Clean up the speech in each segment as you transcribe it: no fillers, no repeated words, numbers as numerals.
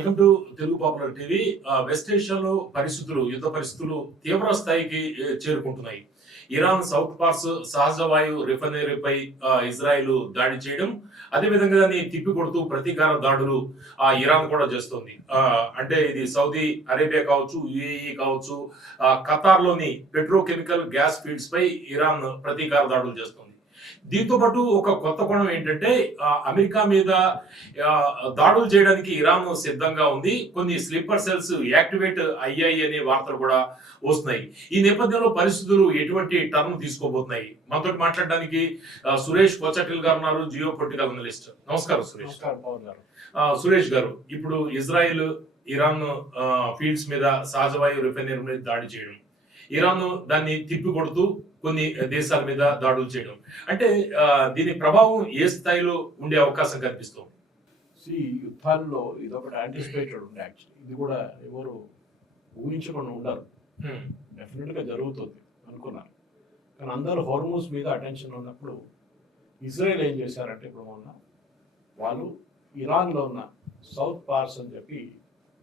Welcome to Telugu popular TV. West ఏషియాలో యుద్ధ పరిస్థితులు తీవ్ర స్థాయికి చేరుకుంటున్నాయి. ఇరాన్ సౌత్ పార్స్ సహజ వాయు రిఫైనరీపై ఇజ్రాయెల్ దాడి చేయడం, అదేవిధంగా దాన్ని తిప్పికొడుతూ ప్రతీకార దాడులు ఇరాన్ కూడా చేస్తోంది. అంటే ఇది సౌదీ అరేబియా కావచ్చు, యుఏఈ కావచ్చు, ఖతార్లోని పెట్రోకెమికల్ గ్యాస్ ఫీల్డ్స్ పై ఇరాన్ ప్రతీకార దాడులు చేస్తోంది. దీంతో పాటు ఒక కొత్త కోణం ఏంటంటే అమెరికా మీద దాడులు చేయడానికి ఇరాన్ సిద్ధంగా ఉంది. కొన్ని స్లీపర్ సెల్స్ యాక్టివేట్ అయ్యాయి అనే వార్తలు కూడా వస్తున్నాయి. ఈ నేపథ్యంలో పరిస్థితులు ఎటువంటి టర్న్ తీసుకోబోతున్నాయి? మనతో మాట్లాడడానికి సురేష్ కోచటిల్ గారు ఉన్నారు, జియో పొలిటికల్ అనలిస్ట్. నమస్కారం సురేష్. సురేష్ గారు, ఇప్పుడు ఇజ్రాయిల్ ఇరాన్ ఫీల్డ్స్ మీద సహజవాయు రిఫైనరీ మీద దాడి చేయడం, ఇరాన్ దాన్ని తిప్పికొడుతూ కొన్ని దేశాల మీద దాడులు చేయడం, అంటే దీని ప్రభావం ఏ స్థాయిలో ఉండే అవకాశం కనిపిస్తుంది? యుద్ధాల్లో ఇదొకటి యాంటిసిపేటెడ్ ఉంది. యాక్చువల్లీ ఇది కూడా ఎవరు ఊహించకుండా ఉండరు. డెఫినెట్ గా జరుగుతుంది అనుకున్నారు. కానీ అందరూ హార్మోన్స్ మీద అటెన్షన్ ఉన్నప్పుడు ఇజ్రాయెల్ ఏం చేశారంటే, ఇప్పుడు మొన్న వాళ్ళు ఇరాన్లో ఉన్న సౌత్ పార్స్ అని చెప్పి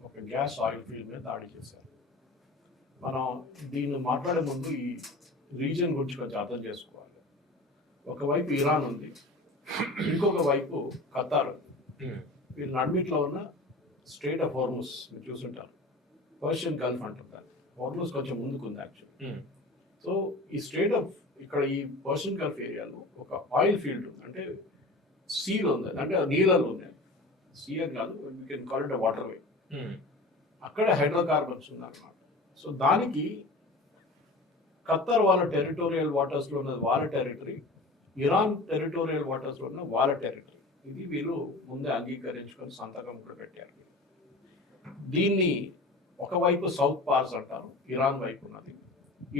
ఒక గ్యాస్ ఆయిల్ ఫీల్డ్ మీద దాడి చేశారు. మనం దీన్ని మాట్లాడే ముందు ఈ రీజన్ గురించి కొంచెం అర్థం చేసుకోవాలి. ఒకవైపు ఇరాన్ ఉంది, ఇంకొక వైపు ఖతార్. వీళ్ళు నడిమిట్లో ఉన్న స్ట్రేట్ ఆఫ్ హార్మూస్ మీరు చూసుంటారు, పర్షియన్ గల్ఫ్ అంటారు. హార్మూస్ కొంచెం ముందుకుంది యాక్చువల్లీ. సో ఈ స్ట్రేట్ ఆఫ్ ఇక్కడ ఈ పర్షియన్ గల్ఫ్ ఏరియాలో ఒక ఆయిల్ ఫీల్డ్ ఉంది, అంటే సీలో ఉంది, అంటే నీళ్ళలో ఉంది. సీ అని కాదు, you can call it waterway. అక్కడ హైడ్రోకార్బన్స్ ఉంది అన్నమాట. సో దానికి ఖత్తర్ వాళ్ళ టెరిటోరియల్ వాటర్స్లో ఉన్నది వాళ్ళ టెరిటరీ, ఇరాన్ టెరిటోరియల్ వాటర్స్లో ఉన్న వాళ్ళ టెరిటరీ. ఇది వీళ్ళు ముందే అంగీకరించుకొని సంతకం కూడా పెట్టారు. దీన్ని ఒకవైపు సౌత్ పార్స్ అంటారు, ఇరాన్ వైపు ఉన్నది.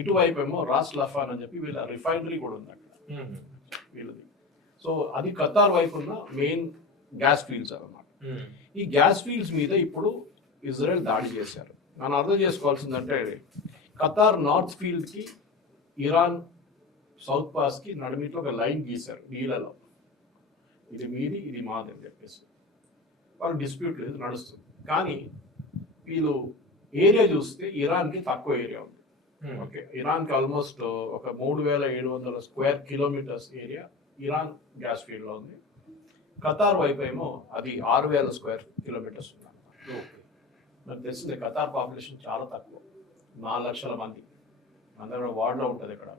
ఇటువైపు ఏమో రాస్ లఫాన్ అని చెప్పి వీళ్ళ రిఫైనరీ కూడా ఉంది అక్కడ వీళ్ళది. సో అది ఖతార్ వైపు ఉన్న మెయిన్ గ్యాస్ ఫీల్డ్స్ అన్నమాట. ఈ గ్యాస్ ఫీల్డ్స్ మీద ఇప్పుడు ఇజ్రాయెల్ దాడి చేశారు. మనం అర్థం చేసుకోవాల్సిందంటే, ఖతార్ నార్త్ ఫీల్డ్ కి ఇరాన్ సౌత్ పాస్ కి నడిమిట్లో ఒక లైన్ గీశారు నీళ్ళలో. ఇది మీది, ఇది మాది అని చెప్పేసి వాళ్ళు డిస్ప్యూట్ లేదు, నడుస్తుంది. కానీ వీళ్ళు ఏరియా చూస్తే ఇరాన్కి తక్కువ ఏరియా ఉంది. ఓకే, ఇరాన్కి ఆల్మోస్ట్ ఒక 3700 square kilometres area Iran gas ఫీల్డ్లో ఉంది. ఖతార్ వైపు ఏమో అది 6000 స్క్వేర్ కిలోమీటర్స్ ఉంది. నాకు తెలిసింది ఖతార్ పాపులేషన్ చాలా తక్కువ, 4 లక్షల మంది. అందరూ వార్డులో ఉంటుంది ఇక్కడ,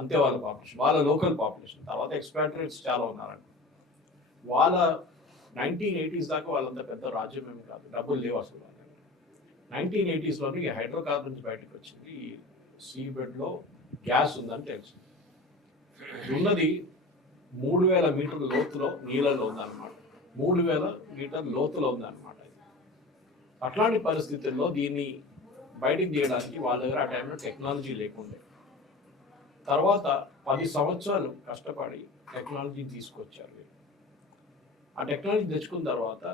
అంతే వాళ్ళ పాపులేషన్, వాళ్ళ లోకల్ పాపులేషన్. తర్వాత ఎక్స్పాట్రియేట్స్ చాలా ఉన్నారండి. వాళ్ళ 1980s దాకా వాళ్ళంత పెద్ద రాజ్యం ఏమి కాదు, డబ్బులు లేవు అసలు. 1980sలోనే ఈ హైడ్రోకార్బన్స్ బయటకు వచ్చింది. ఈ సీ బెడ్లో గ్యాస్ ఉందని తెలుసు. ఉన్నది 3000 మీటర్ల లోతులో నీళ్ళలో ఉందన్నమాట. 3000 మీటర్ల లోతులో ఉందన్నమాట. అట్లాంటి పరిస్థితుల్లో దీన్ని బయటికి తీయడానికి వాళ్ళ దగ్గర ఆ టైంలో టెక్నాలజీ లేకుండే. తర్వాత 10 సంవత్సరాలు కష్టపడి టెక్నాలజీ తీసుకొచ్చారు. ఆ టెక్నాలజీ తెచ్చుకున్న తర్వాత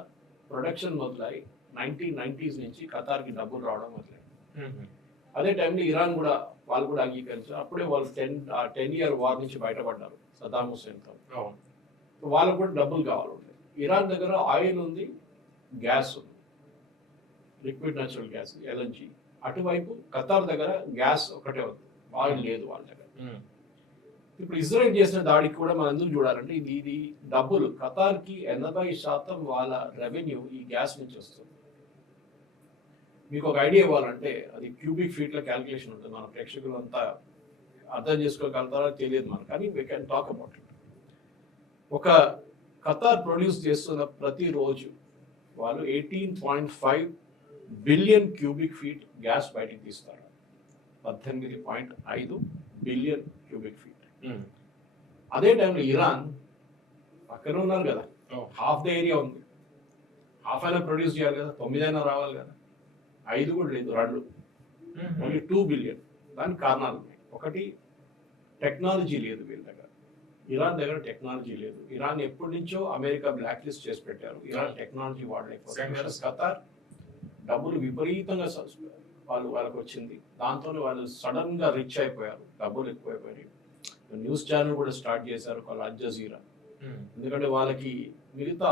ప్రొడక్షన్ మొదలై 1990s నుంచి ఖతార్కి డబ్బులు రావడం మొదలైంది. అదే టైంలో ఇరాన్ కూడా వాళ్ళు కూడా అంగీకరించారు. అప్పుడే వాళ్ళు 10 ఇయర్ వార్ నుంచి బయటపడ్డారు సదాం హుస్సేన్తో. వాళ్ళకు కూడా డబ్బులు కావాలి. ఇరాన్ దగ్గర ఆయిల్ ఉంది, గ్యాస్ ఉంది, లిక్విడ్ న్యాచురల్ గ్యాస్ ఎల్ఎన్జీ. అటువైపు ఖతార్ దగ్గర గ్యాస్ ఒకటే ఉంది, ఆయిల్ లేదు వాళ్ళ దగ్గర. ఇప్పుడు ఇజ్రాయెల్ చేసిన దాడికి కూడా మనం ఎందుకు చూడాలంటే, ఇది డబ్బులు ఖతార్కి 80% వాళ్ళ రెవెన్యూ ఈ గ్యాస్ నుంచి వస్తుంది. మీకు ఒక ఐడియా ఇవ్వాలంటే, అది క్యూబిక్ ఫీట్ల క్యాల్కులేషన్ ఉంటుంది. మన ప్రేక్షకులు అంతా అర్థం చేసుకోగలుగుతారో తెలియదు మనకు, కానీ we can talk about it. ఒక ఖతార్ ప్రొడ్యూస్ చేస్తున్న ప్రతిరోజు వాళ్ళు 18.5 బిలియన్ క్యూబిక్ ఫీట్ గ్యాస్ బయటికి తీస్తారు. 18.5 బిలియన్ క్యూబిక్ ఫీట్. అదే టైంలో ఇరాన్ పక్కన ఉన్నారు కదా, హాఫ్ ద ఏరియా ఉంది, హాఫ్ అయినా ప్రొడ్యూస్ చేయాలి కదా, 9 అయినా రావాలి కదా, 5 కూడా లేదు, 2 ఓన్లీ 2 బిలియన్. దానికి కారణాలు ఉన్నాయి. ఒకటి, టెక్నాలజీ లేదు వీళ్ళ దగ్గర. ఇరాన్ దగ్గర టెక్నాలజీ లేదు. ఇరాన్ ఎప్పటి నుంచో అమెరికా బ్లాక్ లిస్ట్ చేసి పెట్టారు. ఇరాన్ టెక్నాలజీ వాడలేకపోతే ఖతార్ డబ్బులు విపరీతంగా వాళ్ళకి వచ్చింది. దాంతో వాళ్ళు సడన్ గా రిచ్ అయిపోయారు, డబ్బులు ఎక్కువైపోయాయి. న్యూస్ ఛానల్ కూడా స్టార్ట్ చేశారు, అల్ జజీరా. ఎందుకంటే వాళ్ళకి మిగతా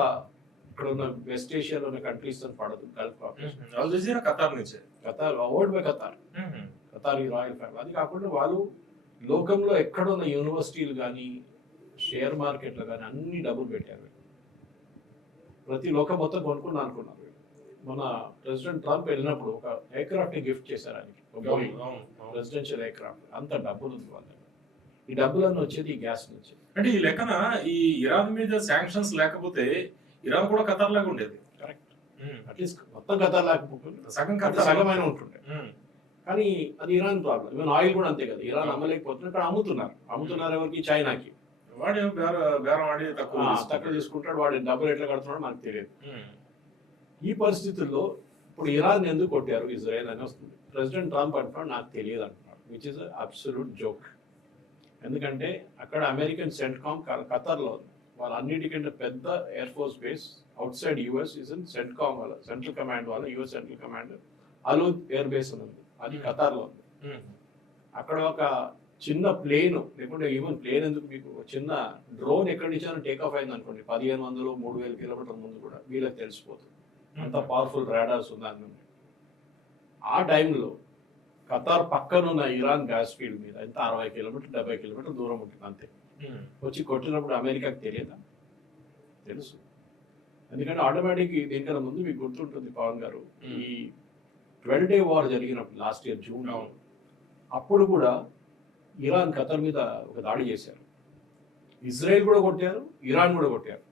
ఇక్కడ ఉన్న వెస్ట్ ఏషియాలో ఉన్న కంట్రీస్ తో పడదు Gulf complex. Al Jazeera Qatar నుంచే. Qatar award by Qatar. Qatar ఈ రాయల్ ఫ్యామిలీ. అది కాకుండా వాళ్ళు లోకంలో ఎక్కడ ఉన్న యూనివర్సిటీలు కానీ షేర్ మార్కెట్లు కానీ అన్ని డబ్బులు పెట్టారు. ప్రతి లోకం మొత్తం కొనుక్కున్నా అనుకున్నారు. మన ప్రెసిడెంట్ ట్రంప్ వెళ్ళినప్పుడు ఒక ఎయిర్క్రాఫ్ట్ ని గిఫ్ట్ చేశారు ఆయనకి, ప్రెసిడెన్షియల్ ఎయిర్క్రాఫ్ట్. అంత డబ్బులు ఉంది వాళ్ళ దగ్గర. ఈ డబ్బులన్నీ వచ్చేది ఈ గ్యాస్ నుంచి. అంటే ఈ లెక్కన ఈ ఇరాన్ మీద శాంక్షన్స్ లేకపోతే ఇరాన్ కూడా ఖతార్ లాగా ఉండేది. కరెక్ట్. అట్లీస్ట్ మొత్తం ఖతార్ లేకపోతే సగం సగమైన ఉంటుండే. కానీ అది ఇరాన్ ప్రాబ్లం. ఈవెన్ ఆయిల్ కూడా అంతే కదా, ఇరాన్ అమ్మలేకపోతున్నారు, ఇక్కడ అమ్ముతున్నారు ఎవరికి? చైనాకి. వాడు బేరం ఆడి తక్కువ తీసుకుంటాడు, వాడు డబ్బులు ఎట్లా కడుతున్నాడో మనకు తెలియదు. ఈ పరిస్థితుల్లో ఇప్పుడు ఇరాన్ ఎందుకు కొట్టారు ఇజ్రాయెల్ అని వస్తుంది. ప్రెసిడెంట్ ట్రంప్ అంటున్నాడు నాకు తెలియదు అంటున్నాడు, విచ్ ఇస్ అబ్సల్యూట్ జోక్. ఎందుకంటే అక్కడ అమెరికన్ సెంట్కామ్ ఖతార్లో ఉంది. వాళ్ళ అన్నిటికంటే పెద్ద air force base outside US is in CENTCOM వాళ్ళ సెంట్రల్ కమాండ్ వాళ్ళ US central command Al Udeid air base అని ఉంది, అది ఖతార్లో ఉంది. అక్కడ ఒక చిన్న ప్లేన్ లేకుంటే ఈవెన్ ప్లేన్ ఎందుకు, మీకు చిన్న డ్రోన్ ఎక్కడి నుంచి టేక్ ఆఫ్ అయింది అనుకోండి 1500-3000 కిలోమీటర్ల ముందు కూడా వీళ్ళకి తెలిసిపోతుంది. అంత పవర్ఫుల్ రాడార్స్ ఉంది. ఆ టైంలో ఖతార్ పక్కన ఉన్న ఇరాన్ గ్యాస్ ఫీల్డ్ మీద ఎంత 60 కిలోమీటర్ 70 కిలోమీటర్ దూరం ఉంటుంది అంతే. వచ్చి కొట్టినప్పుడు అమెరికాకి తెలియదా? తెలుసు. ఎందుకంటే ఆటోమేటిక్ దీనికన్నా ముందు మీకు గుర్తుంటుంది పవన్ గారు, ఈ 12 Day వార్ జరిగినప్పుడు లాస్ట్ ఇయర్ జూన్, అప్పుడు కూడా ఇరాన్ ఖతర్ మీద ఒక దాడి చేశారు. ఇజ్రాయెల్ కూడా కొట్టారు, ఇరాన్ కూడా కొట్టారు.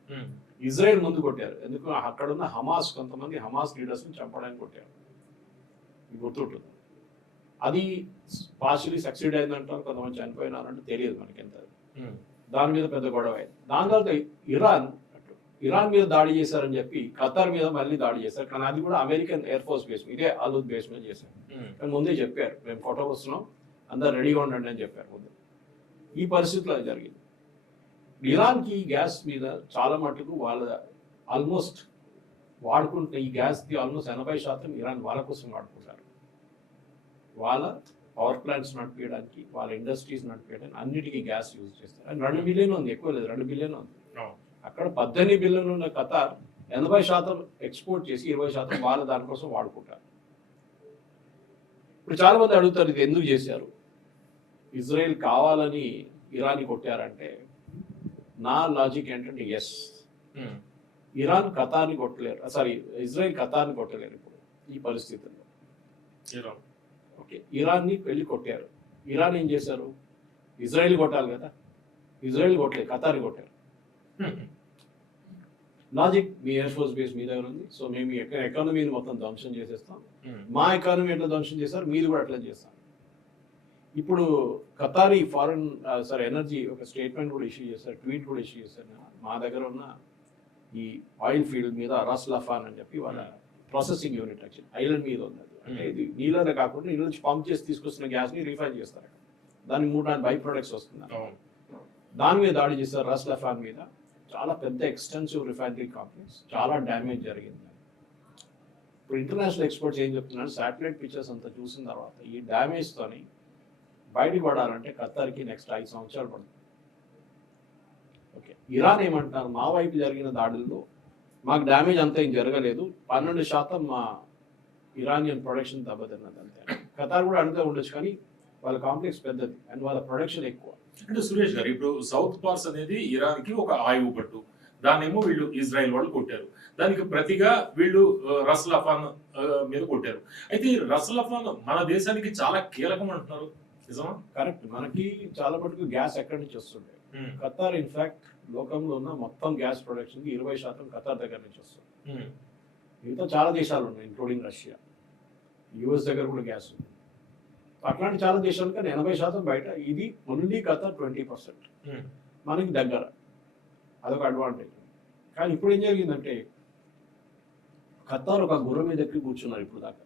ఇజ్రాయెల్ ముందు కొట్టారు, ఎందుకు అక్కడ ఉన్న హమాస్ కొంతమంది హమాస్ లీడర్స్ ని చంపడానికి కొట్టారు, గుర్తుంటుంది. అది పార్షియలీ సక్సీడ్ అయిందంటారు, కొంతమంది చనిపోయినారంటే తెలియదు మనకి ఎంత. దాని మీద పెద్ద గొడవ అయింది. దాని తర్వాత ఇరాన్ మీద దాడి చేశారని చెప్పి ఖతార్ మీద మళ్ళీ దాడి చేశారు. కానీ అది కూడా అమెరికన్ ఎయిర్ ఫోర్స్ బేస్ ఇదే అలూద్ బేస్ మీద చేశారు. కానీ ముందే చెప్పారు మేము ఫోటో వస్తున్నాం అందరు రెడీగా ఉండండి అని చెప్పారు ముందు. ఈ పరిస్థితిలో జరిగింది. ఇరాన్కి ఈ గ్యాస్ మీద చాలా మటుకు వాళ్ళ ఆల్మోస్ట్ వాడుకుంటున్న ఈ గ్యాస్కి ఆల్మోస్ట్ 80% ఇరాన్ వాళ్ళ కోసం వాడుకుంటారు. వాళ్ళ పవర్ ప్లాంట్స్ నడిపించడానికి, వాళ్ళ ఇండస్ట్రీస్ నడిపించడానికి అన్నిటికీ గ్యాస్ యూజ్ చేస్తారు. అండ్ 2 బిలియన్ ఉంది, ఎక్కువ లేదు, 2 బిలియన్ ఉంది. అక్కడ 18 బిలియన్ ఉన్న ఖతార్ 80% ఎక్స్పోర్ట్ చేసి 20% వాళ్ళ దానికోసం వాడుకుంటారు. ఇప్పుడు చాలా మంది అడుగుతారు ఇది ఎందుకు చేశారు, ఇజ్రాయెల్ కావాలని ఇరాన్ని కొట్టారంటే నా లాజిక్ ఏంటంటే ఎస్, ఇరాన్ ఖతార్ని కొట్టలేరు, సారీ ఇజ్రాయెల్ ఖతార్ని కొట్టలేరు ఇప్పుడు ఈ పరిస్థితుల్లో. ఓకే, ఇరాన్ని వెళ్ళి కొట్టారు. ఇరాన్ ఏం చేశారు, ఇజ్రాయెల్ కొట్టాలి కదా, ఇజ్రాయెల్ కొట్టలేదు, ఖతార్ని కొట్టారు. లాజిక్, మీ ఎయిర్ ఫోర్స్ బేస్ మీ దగ్గర ఉంది, సో మేము ఎకానమీని మొత్తం ధ్వంసం చేసేస్తాం, మా ఎకానమీ ఎట్లా ధ్వంసం చేస్తారు మీది కూడా అట్లా చేస్తాం. ఇప్పుడు ఖతారీ ఫారెన్ ఎనర్జీ ఒక స్టేట్మెంట్ కూడా ఇష్యూ చేస్తారు, ట్వీట్ కూడా ఇష్యూ చేస్తారు. మా దగ్గర ఉన్న ఈ ఆయిల్ ఫీల్డ్ మీద రస్ లఫాన్ అని చెప్పి వాళ్ళ ప్రాసెసింగ్ యూనిట్ యాక్చువల్లీ ఐలాండ్ మీద ఉన్నది. అంటే ఇది నీళ్ళనే కాకుండా నీళ్ళ నుంచి పంప్ చేసి తీసుకొస్తున్న గ్యాస్ని రీఫైన్ చేస్తారు, దానికి 3-4 బై ప్రొడక్ట్స్ వస్తుంది. దాని మీద దాడి చేస్తారు, రస్ లఫాన్ మీద. చాలా పెద్ద ఎక్స్టెన్సివ్ రిఫైనరీ కాంప్లెక్స్, చాలా డ్యామేజ్ జరిగింది. ఇప్పుడు ఇంటర్నేషనల్ ఎక్స్పర్ట్స్ ఏం చెప్తున్నారు, శాటిలైట్ పిక్చర్స్ అంతా చూసిన తర్వాత ఈ డ్యామేజ్తోని బయటికి పడాలంటే ఖతార్కి నెక్స్ట్ 5 సంవత్సరాలు పడుతుంది. ఓకే, ఇరాన్ ఏమంటున్నారు, మా వైపు జరిగిన దాడుల్లో మాకు డ్యామేజ్ అంతా ఏం జరగలేదు, 12% మా ఇరానియన్ ప్రొడక్షన్ దెబ్బతిన్నది అంతే. ఖతార్ కూడా అంతే ఉండొచ్చు, కానీ వాళ్ళ కాంప్లెక్స్ పెద్దది అండ్ వాళ్ళ ప్రొడక్షన్ ఎక్కువ. అంటే సురేష్ గారు, ఇప్పుడు సౌత్ పార్స్ అనేది ఇరాన్ కి ఒక ఆయువు పట్టు, దాన్నేమో వీళ్ళు ఇజ్రాయెల్ వాళ్ళు కొట్టారు, దానికి ప్రతిగా వీళ్ళు రస్ లఫాన్ మీద కొట్టారు. అయితే ఈ రస్ లఫాన్ మన దేశానికి చాలా కీలకం అంటున్నారు, నిజమా? కరెక్ట్. మనకి చాలా మటుకు గ్యాస్ ఎక్కడి నుంచి వస్తుండే, ఖతార్ ఇన్ఫాక్ట్ లోకంలో ఉన్న మొత్తం గ్యాస్ ప్రొడక్షన్ కి 20% ఖతార్ దగ్గర నుంచి వస్తుంది. మిగతా చాలా దేశాలు ఉన్నాయి ఇంక్లూడింగ్ రష్యా, యుఎస్ దగ్గర కూడా గ్యాస్ ఉంది. అట్లాంటి చాలా దేశాలు, కానీ 80% బయట, ఇది ఓన్లీ ఖతార్ 20% మనకి దగ్గర, అదొక అడ్వాంటేజ్. కానీ ఇప్పుడు ఏం జరిగిందంటే ఖతార్ ఒక గుర్రం మీద ఎక్కి కూర్చున్నారు ఇప్పుడు దాకా,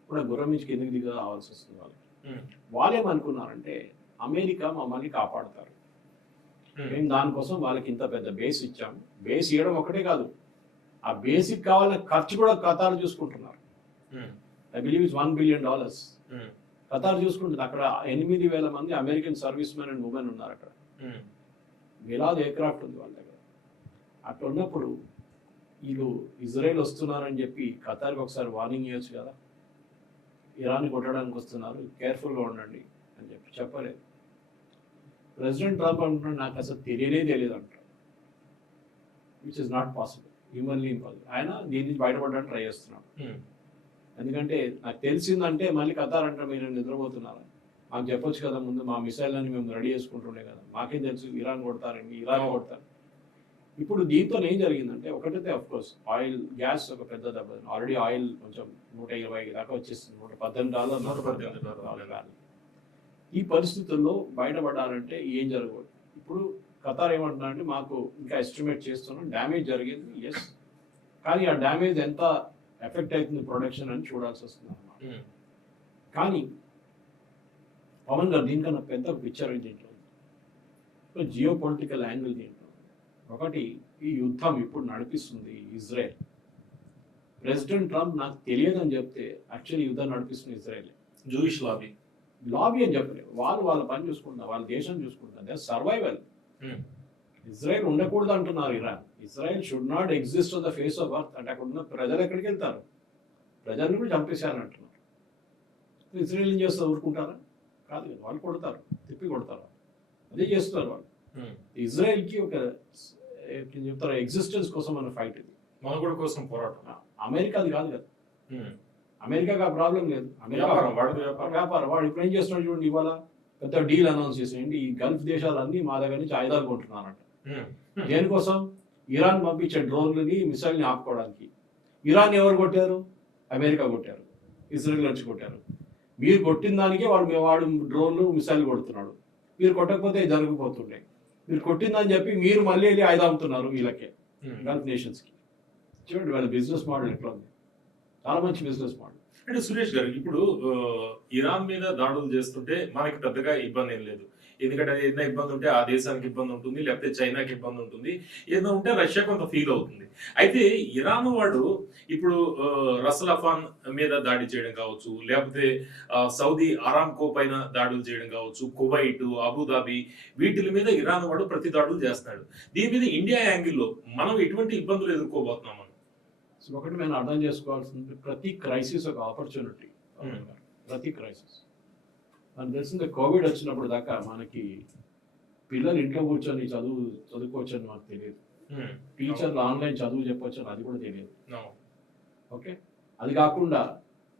ఇప్పుడు ఆ గుర్రం నుంచి కిందికి దిగా రావాల్సి వస్తుంది వాళ్ళకి. వాళ్ళు ఏమనుకున్నారంటే అమెరికా మమ్మల్ని కాపాడుతారు, మేము దానికోసం వాళ్ళకి ఇంత పెద్ద బేస్ ఇచ్చాము, బేస్ ఇవ్వడం ఒకటే కాదు, ఆ బేసిక్ కావాలనే ఖర్చు కూడా ఖతార్ చూసుకుంటున్నారు. I believe it's $1 billion Qatar చూసుకుంటుంది. అక్కడ 8,000 మంది American service men and women ఉన్నారు అక్కడ, వేలాది ఎయిర్క్రాఫ్ట్ ఉంది వాళ్ళ దగ్గర. అట్లా ఉన్నప్పుడు వీళ్ళు ఇజ్రాయెల్ వస్తున్నారని చెప్పి ఖతార్కి ఒకసారి వార్నింగ్ ఇవ్వచ్చు కదా, ఇరాన్ కొట్టడానికి వస్తున్నారు కేర్ఫుల్గా ఉండండి అని చెప్పి చెప్పలేదు. ప్రెసిడెంట్ ట్రంప్ అంటున్నాడు నాకు అసలు తెలియదు అంటారు, which is not possible, humanly impossible. ఆయన దీని నుంచి బయటపడడానికి ట్రై చేస్తున్నాడు. ఎందుకంటే నాకు తెలిసిందంటే మళ్ళీ ఖతార్ అంటే మీరు నిద్రపోతున్నారా, మాకు చెప్పొచ్చు కదా ముందు, మా మిసైల్ అని మేము రెడీ చేసుకుంటుండే కదా, మాకేం తెలుసు ఇరాన్ కొడతారండి, ఇరాన్ కొడతారు. ఇప్పుడు దీంతో ఏం జరిగిందంటే ఒకటైతే అఫ్ కోర్స్ ఆయిల్ గ్యాస్ ఒక పెద్ద దెబ్బ, ఆల్రెడీ ఆయిల్ కొంచెం 120 దాకా వచ్చేస్తుంది, $118. ఈ పరిస్థితుల్లో బయటపడాలంటే ఏం జరగదు. ఇప్పుడు ఖతార్ ఏమంటున్నారంటే మాకు ఇంకా ఎస్టిమేట్ చేస్తున్నాం, డ్యామేజ్ జరిగింది ఎస్, కానీ ఆ డ్యామేజ్ ఎంత ఎఫెక్ట్ అవుతుంది ప్రొడక్షన్ అని చూడాల్సి వస్తుంది అన్నమాట. కానీ పవన్ గారు దీనికన్నా పెద్ద పిక్చర్ దీంట్లో జియో పొలిటికల్ యాంగిల్ దీంట్లో. ఒకటి, ఈ యుద్ధం ఇప్పుడు నడిపిస్తుంది ఇజ్రాయెల్. ప్రెసిడెంట్ ట్రంప్ నాకు తెలియదని చెప్తే యాక్చువల్లీ యుద్ధం నడిపిస్తుంది ఇజ్రాయెల్. జూయిష్ లాబీ అని చెప్పలేదు, వాళ్ళు వాళ్ళ పని చూసుకుంటున్నారు, వాళ్ళ దేశం చూసుకుంటున్నారు, దే సర్వైవల్. ఇజ్రాయెల్ ఉండకూడదు అంటున్నారు Iran. Israel should not exist on the face of earth అంటే అక్కడ ఉన్న ప్రజలు ఎక్కడికి వెళ్తారు, ప్రజల్ని కూడా చంపేశారని అంటున్నారు. ఇజ్రాయెల్ ఏం చేస్తారు, ఊరుకుంటారా? కాదు కదా, వాళ్ళు కొడతారు, తిప్పి కొడతారు, అదే చేస్తున్నారు వాళ్ళు. ఇజ్రాయెల్కి ఒక చెప్తారు ఎగ్జిస్టెన్స్ కోసం మన ఫైట్, ఇది మనగుడ కోసం పోరాటం. అమెరికాది కాదు కదా, అమెరికాకి ఆ ప్రాబ్లం లేదు, వ్యాపారం. వాడు ఇప్పుడు ఏం చేస్తున్నాడు చూడండి, ఇవాళ పెద్ద డీల్ అనౌన్స్ చేసేయండి, ఈ గల్ఫ్ దేశాలన్నీ మా దగ్గర నుంచి ఆయుధాలు కొంటున్నారంట. దేనికోసం? ఇరాన్ పంపించే డ్రోన్లని మిసైల్ని ఆపుకోవడానికి. ఇరాన్ ఎవరు కొట్టారు? అమెరికా కొట్టారు, ఇజ్రాయెల్ నుంచి కొట్టారు. మీరు కొట్టిన దానికే వాడు డ్రోన్లు మిసైల్ కొడుతున్నాడు, మీరు కొట్టకపోతే జరగకపోతుండే. మీరు కొట్టిందని చెప్పి మీరు మళ్ళీ వెళ్ళి ఆయుధం అమ్ముతున్నారు వీళ్ళకే, గల్ఫ్ నేషన్స్కి. చూడండి వాళ్ళ బిజినెస్ మోడల్ ఎట్లా ఉంది, చాలా మంచి బిజినెస్ మోడల్. అంటే సురేష్ గారు ఇప్పుడు ఇరాన్ మీద దాడులు చేస్తుంటే మనకి పెద్దగా ఇబ్బంది ఏం లేదు, ఎందుకంటే అది ఏదైనా ఇబ్బంది ఉంటే ఆ దేశానికి ఇబ్బంది ఉంటుంది, లేకపోతే చైనాకి ఇబ్బంది ఉంటుంది, ఏదైనా ఉంటే రష్యా కొంత ఫీల్ అవుతుంది. అయితే ఇరాన్ వాడు ఇప్పుడు రసల్ అఫాన్ మీద దాడి చేయడం కావచ్చు, లేకపోతే సౌదీ అరామ్కో పైన దాడులు చేయడం కావచ్చు, కువైట్, అబుదాబి, వీటి మీద ఇరాన్ వాడు ప్రతి దాడులు చేస్తున్నాడు. దీని మీద ఇండియా యాంగిల్లో మనం ఎటువంటి ఇబ్బందులు ఎదుర్కోబోతున్నాం? ఒకటి మేము అర్థం చేసుకోవాల్సింది, ప్రతి క్రైసిస్ ఒక ఆపర్చునిటీ. ప్రతి క్రైసిస్ మనకు తెలిసిందే, కోవిడ్ వచ్చినప్పుడు దాకా మనకి పిల్లలు ఇంట్లో కూర్చొని చదువుకోవచ్చు అని మాకు తెలియదు, టీచర్లు ఆన్లైన్ చదువు చెప్పొచ్చు అని అది కూడా తెలియదు. ఓకే, అది కాకుండా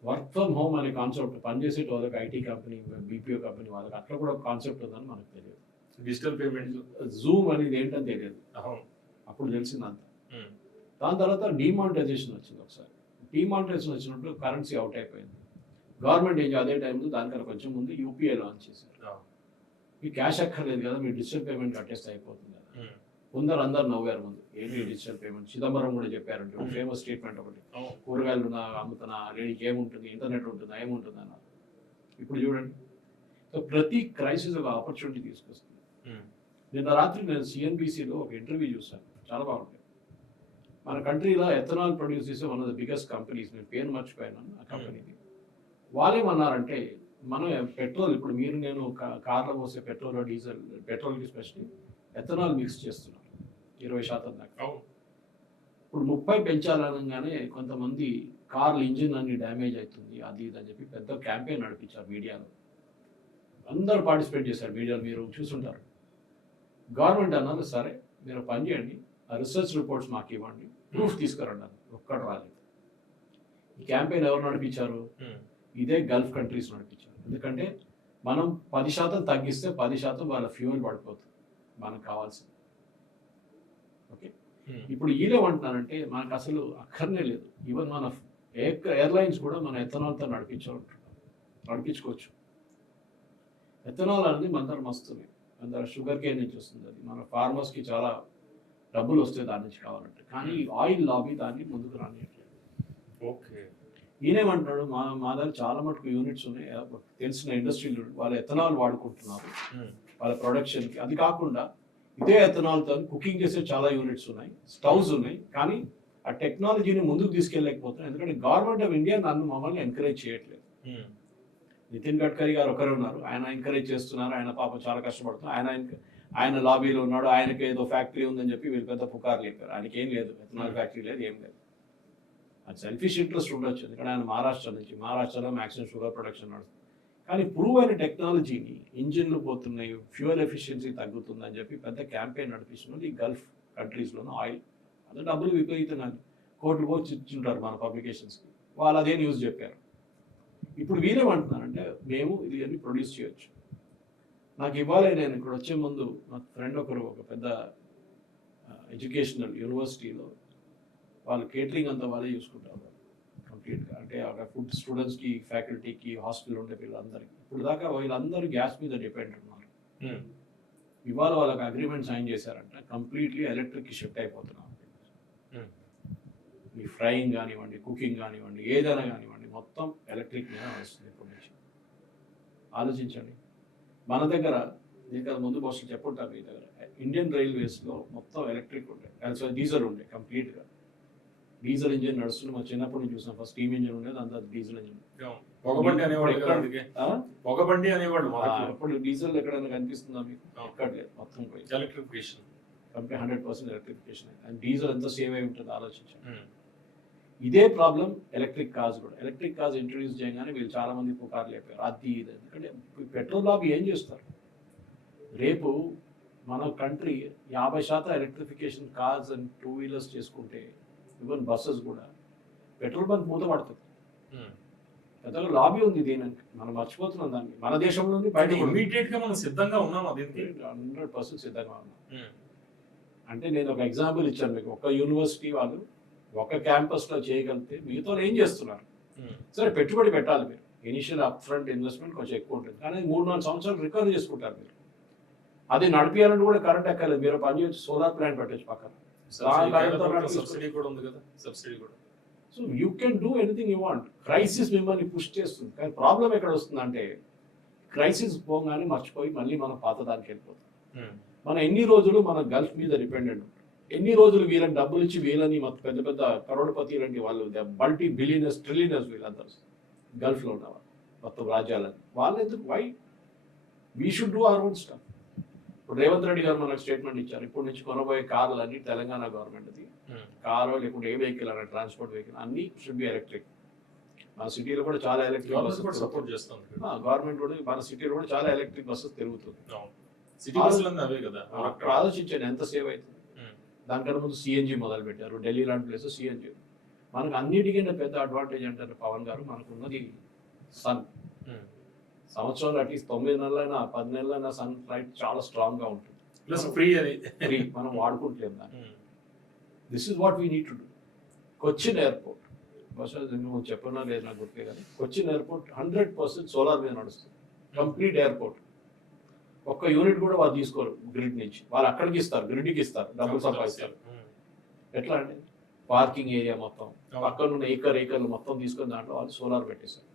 వర్క్ ఫ్రమ్ హోమ్ అనే కాన్సెప్ట్ పనిచేసే వాళ్ళకి ఐటీ కంపెనీ, బీపీఓ కంపెనీ వాళ్ళకి అట్లా కూడా కాన్సెప్ట్ ఉందని మనకు తెలియదు. డిజిటల్ పేమెంట్, జూమ్ అనేది ఏంటని తెలియదు, అప్పుడు తెలిసిందంత. దాని తర్వాత డిమానిటైజేషన్ వచ్చింది. ఒకసారి డిమానిటైజేషన్ వచ్చినప్పుడు కరెన్సీ అవుట్ అయిపోయింది. గవర్నమెంట్ ఏం అదే టైంలో దానికన్నా కొంచెం ముందు యూపీఐ లాంచ్ చేశారు. మీ క్యాష్ అక్కర్లేదు కదా, మీరు డిజిటల్ పేమెంట్ కట్టేస్తే అయిపోతుంది కదా. అందరు నవ్వారు ముందు, ఏంటి డిజిటల్ పేమెంట్. చిదంబరం కూడా చెప్పారంటే ఒక ఫేమస్ స్టేట్మెంట్ ఒకటి, కూరగాయలు అమ్ముతున్నా లేడీకి ఏముంటుంది, ఇంటర్నెట్ ఉంటుందా, ఏముంటుంది అన్నారు. ఇప్పుడు చూడండి, సో ప్రతి క్రైసిస్ ఒక ఆపర్చునిటీ తీసుకొస్తుంది. నిన్న రాత్రి నేను సిఎన్బిసిలో ఒక ఇంటర్వ్యూ చూసాను, చాలా బాగుంటుంది. మన కంట్రీలో ఎథనాల్ ప్రొడ్యూస్ చేసే one of the biggest companies, నేను పేరు మర్చిపోయాను ఆ కంపెనీది. వాళ్ళేమన్నారంటే మనం పెట్రోల్, ఇప్పుడు మీరు నేను కార్లో పోసే పెట్రోల్, డీజిల్, పెట్రోల్కి స్పెషల్లీ ఎథనాల్ మిక్స్ చేస్తున్నారు 20% దాకా. ఇప్పుడు 30 పెంచాలనగానే కొంతమంది కార్ల ఇంజిన్ అన్ని డ్యామేజ్ అవుతుంది, అది ఇది అని చెప్పి పెద్ద క్యాంపెయిన్ నడిపించారు మీడియాలో. అందరూ పార్టిసిపేట్ చేశారు మీడియాలో, మీరు చూసుంటారు. గవర్నమెంట్ అన్నారు సరే మీరు పని చేయండి, ఆ రీసెర్చ్ రిపోర్ట్స్ మాకు ఇవ్వండి, ప్రూఫ్ తీసుకురండి. ఒక్కడు రాలేదు. ఈ క్యాంపెయిన్ ఎవరు నడిపించారు? ఇదే గల్ఫ్ కంట్రీస్ నడిపించారు. ఎందుకంటే మనం 10% తగ్గిస్తే 10% వాళ్ళ ఫ్యూయల్ పడిపోతుంది మనకు కావాల్సింది. ఓకే, ఇప్పుడు వీళ్ళేమంటున్నారంటే మనకు అసలు అక్కర్నే లేదు, ఈవెన్ మన ఎయిర్లైన్స్ కూడా మన ఎథనాల్తో నడిపించుకోవచ్చు. ఎథనాల్ అనేది మన దగ్గర వస్తుంది, మన దగ్గర షుగర్ కేన్ నుంచి వస్తుంది, అది మన ఫార్మర్స్కి చాలా డబ్బులు వస్తాయి దాని నుంచి కావాలంటే. కానీ ఆయిల్ లాబీ దాన్ని ముందుకు రానియట్లేదు. ఓకే, ఈయనేమంటున్నాడు, మా దగ్గర చాలా మటుకు యూనిట్స్ ఉన్నాయి, తెలిసిన ఇండస్ట్రీలు వాళ్ళు ఎథనాల్ వాడుకుంటున్నారు వాళ్ళ ప్రొడక్షన్కి. అది కాకుండా ఇదే ఎథనాల్తో కుకింగ్ చేసే చాలా యూనిట్స్ ఉన్నాయి, స్టవ్స్ ఉన్నాయి. కానీ ఆ టెక్నాలజీని ముందుకు తీసుకెళ్ళలేకపోతున్నాం, ఎందుకంటే గవర్నమెంట్ ఆఫ్ ఇండియా మమ్మల్ని ఎంకరేజ్ చేయట్లేదు. నితిన్ గడ్కరీ గారు ఒకరే ఉన్నారు, ఆయన ఎంకరేజ్ చేస్తున్నారు, ఆయన పాపం చాలా కష్టపడుతున్నారు, ఆయన లాబీలో ఉన్నాడు, ఆయనకి ఏదో ఫ్యాక్టరీ ఉందని చెప్పి వీళ్ళు పెద్ద పుకారు లేపారు. ఆయనకి ఏం లేదు, ఎథనాల్ ఫ్యాక్టరీ లేదు, ఏం లేదు. అది సెల్ఫిష్ ఇంట్రెస్ట్ ఉండొచ్చు, ఎందుకంటే ఆయన మహారాష్ట్రలో మ్యాక్సిమం షుగర్ ప్రొడక్షన్ నడుస్తుంది. కానీ ప్రూవ్ అయిన టెక్నాలజీని, ఇంజిన్లు పోతున్నాయి, ఫ్యూయల్ ఎఫిషియన్సీ తగ్గుతుందని చెప్పి పెద్ద క్యాంపెయిన్ నడిపిస్తున్నది ఈ గల్ఫ్ కంట్రీస్లోనూ. ఆయిల్ అదే డబ్బులు విపరీతంగా కోట్లు కోట్లు ఇచ్చింటారు మన పబ్లికేషన్స్కి, వాళ్ళు అదే న్యూస్ చెప్పారు. ఇప్పుడు వీరేమంటున్నారంటే మేము ఇది అన్ని ప్రొడ్యూస్ చేయొచ్చు. నాకు ఇవ్వాలి, నేను ఇక్కడ వచ్చే ముందు మా ఫ్రెండ్ ఒకరు ఒక పెద్ద ఎడ్యుకేషనల్ యూనివర్సిటీలో వాళ్ళు కేటరింగ్ అంతా వాళ్ళే చూసుకుంటారు కంప్లీట్గా. అంటే అక్కడ ఫుడ్ స్టూడెంట్స్కి, ఫ్యాకల్టీకి, హాస్టల్ ఉండే పిల్లలందరికీ. ఇప్పుడు దాకా వీళ్ళందరూ గ్యాస్ మీద డిపెండ్ ఉన్నారు. ఇవాళ వాళ్ళకి అగ్రిమెంట్ సైన్ చేశారంట, కంప్లీట్లీ ఎలక్ట్రిక్కి షిఫ్ట్ అయిపోతున్నాం. ఈ ఫ్రైయింగ్ కానివ్వండి, కుకింగ్ కానివ్వండి, ఏదైనా కానివ్వండి, మొత్తం ఎలక్ట్రిక్ మీద వస్తుంది ఇప్పుడు నుంచి. ఆలోచించండి. మన దగ్గర దీనికి ముందు బస్సులు చెప్పుంటారు, మీ దగ్గర ఇండియన్ రైల్వేస్లో మొత్తం ఎలక్ట్రిక్ ఉండే, డీజిల్ ఉండే, కంప్లీట్గా డీజిల్ ఇంజిన్ నడుస్తుంది. మా చిన్నప్పుడు నుంచి చూసాం, ఫస్ట్ స్టీమ్ ఇంజిన్ ఉండేది, అంతా డీజిల్ ఇంజిన్. పొగబండి అనేవాళ్ళు. అప్పుడు డీజిల్ ఎక్కడైనా కనిపిస్తుందా మీకు? ఎక్కడలేదు, మొత్తం పోయి ఎలక్ట్రిఫికేషన్, 100% ఎలక్ట్రిఫికేషన్. అండ్ డీజిల్ ఎంత సేవ్ అయి ఉంటుంది ఆలోచించండి. ఇదే ప్రాబ్లం ఎలక్ట్రిక్ కార్స్ కూడా. ఎలక్ట్రిక్ కార్స్ ఇంట్రడ్యూస్ చేయగానే వీళ్ళు చాలా మంది పుకారు లేపారు, అది ఇది. ఎందుకంటే పెట్రోల్ లాబీ ఏం చేస్తారు? రేపు మన country 50% electrification cars and 2 wheelers చేసుకుంటే, ఈవెన్ బస్సెస్ కూడా, పెట్రోల్ బంక్ మూత పడుతుంది. పెద్దగా లాబీ ఉంది దీనికి, మనం మర్చిపోతున్నాం దాన్ని. మన దేశంలోని బయట ఇమీడియట్ గా మనం సిద్ధంగా ఉన్నాం, అది 100% సిద్ధంగా ఉన్నాం. అంటే నేను ఒక ఎగ్జాంపుల్ ఇచ్చాను మీకు. ఒక యూనివర్సిటీ వాళ్ళు ఒక క్యాంపస్లో చేయగలిగితే మిగతా ఏం చేస్తున్నారు? సరే, పెట్టుబడి పెట్టాలి మీరు, ఇనిషియల్ అప్ ఫ్రంట్ ఇన్వెస్ట్మెంట్ కొంచెం ఎక్కువ ఉంటుంది, కానీ 3-4 సంవత్సరాలు రికవర్ చేసుకుంటారు మీరు. అది నడిపించాలంటే కూడా కరెంట్ ఎక్కలేదు, మీరు పని చేసి సోలార్ ప్లాంట్ పెట్టచ్చు పక్కన. సబ్సిడీ కూడా ఉంది కదా, సబ్సిడీ కూడా. So you can do anything you want. Crisis మిమ్మల్ని పుష్ చేస్తుంది, కానీ ప్రాబ్లం ఎక్కడ వస్తుందంటే, క్రైసిస్ పోగానే మర్చిపోయి మళ్ళీ మనం పాత దానికి వెళ్ళిపోతాం. మనం ఎన్ని రోజులు మన గల్ఫ్ మీద డిపెండెంట్ ఉంటాం, ఎన్ని రోజులు వీళ్ళని డబ్బులు ఇచ్చి వీళ్ళని పెద్ద పెద్ద కరోడపతి లాంటి వాళ్ళు, మల్టీ బిలియనర్స్, ట్రిలియనర్స్, వీళ్ళందరూ గల్ఫ్లో ఉన్నవాళ్ళు, మొత్తం రాజ్యాలని. వాళ్ళు ఎందుకు? Why we should do our own stuff. ఇప్పుడు రేవంత్ రెడ్డి గారు మనకు స్టేట్మెంట్ ఇచ్చారు, ఇప్పటి నుంచి కొనబోయే కార్లు అన్ని తెలంగాణ గవర్నమెంట్ది. కారు లేకుంటే ఏ వెహికల్ అన్న ట్రాన్స్పోర్ట్ వెహికల్ అన్ని షుడ్ బి ఎలక్ట్రిక్. మన సిటీలో కూడా చాలా ఎలక్ట్రిక్ బస్సెస్ సపోర్ట్ చేస్తుంది గవర్నమెంట్ కూడా. మన సిటీలో కూడా చాలా ఎలక్ట్రిక్ బస్సెస్ తిరుగుతుంది. ఆలోచించండి ఎంత సేవ్ అవుతుంది. దానికన్నా ముందు సిఎన్జి మొదలు పెట్టారు, ఢిల్లీ లాంటి ప్లేస్ సిఎన్జి. మనకు అన్నిటికన్నా పెద్ద అడ్వాంటేజ్ అంటారు పవన్ గారు, మనకు ఉన్నది సన్. సంవత్సరాలు అట్లీస్ట్ 9 నెలలైనా 10 నెలలైనా సన్ లైట్ చాలా స్ట్రాంగ్ గా ఉంటుంది. ప్లస్ ఫ్రీ, అది ఫ్రీ, మనం వాడుకుంటలేము దాన్ని. This is what we need to do. Cochin airport, బహుశా నువ్వు చెప్పినా లేదు నాకు గుర్తులే, కానీ కొచ్చిన్ ఎయిర్పోర్ట్ 100% సోలార్ మీద నడుస్తుంది. కంప్లీట్ ఎయిర్పోర్ట్, ఒక్క యూనిట్ కూడా వాళ్ళు తీసుకోరు గ్రిడ్ నుంచి. వాళ్ళు అక్కడికి ఇస్తారు, గ్రిడ్కి ఇస్తారు, డబ్బులు సంపాదిస్తారు. ఎట్లా అంటే పార్కింగ్ ఏరియా మొత్తం పక్కన ఉన్న ఏకర్లు మొత్తం తీసుకొని దాంట్లో వాళ్ళు సోలార్ పెట్టేశారు.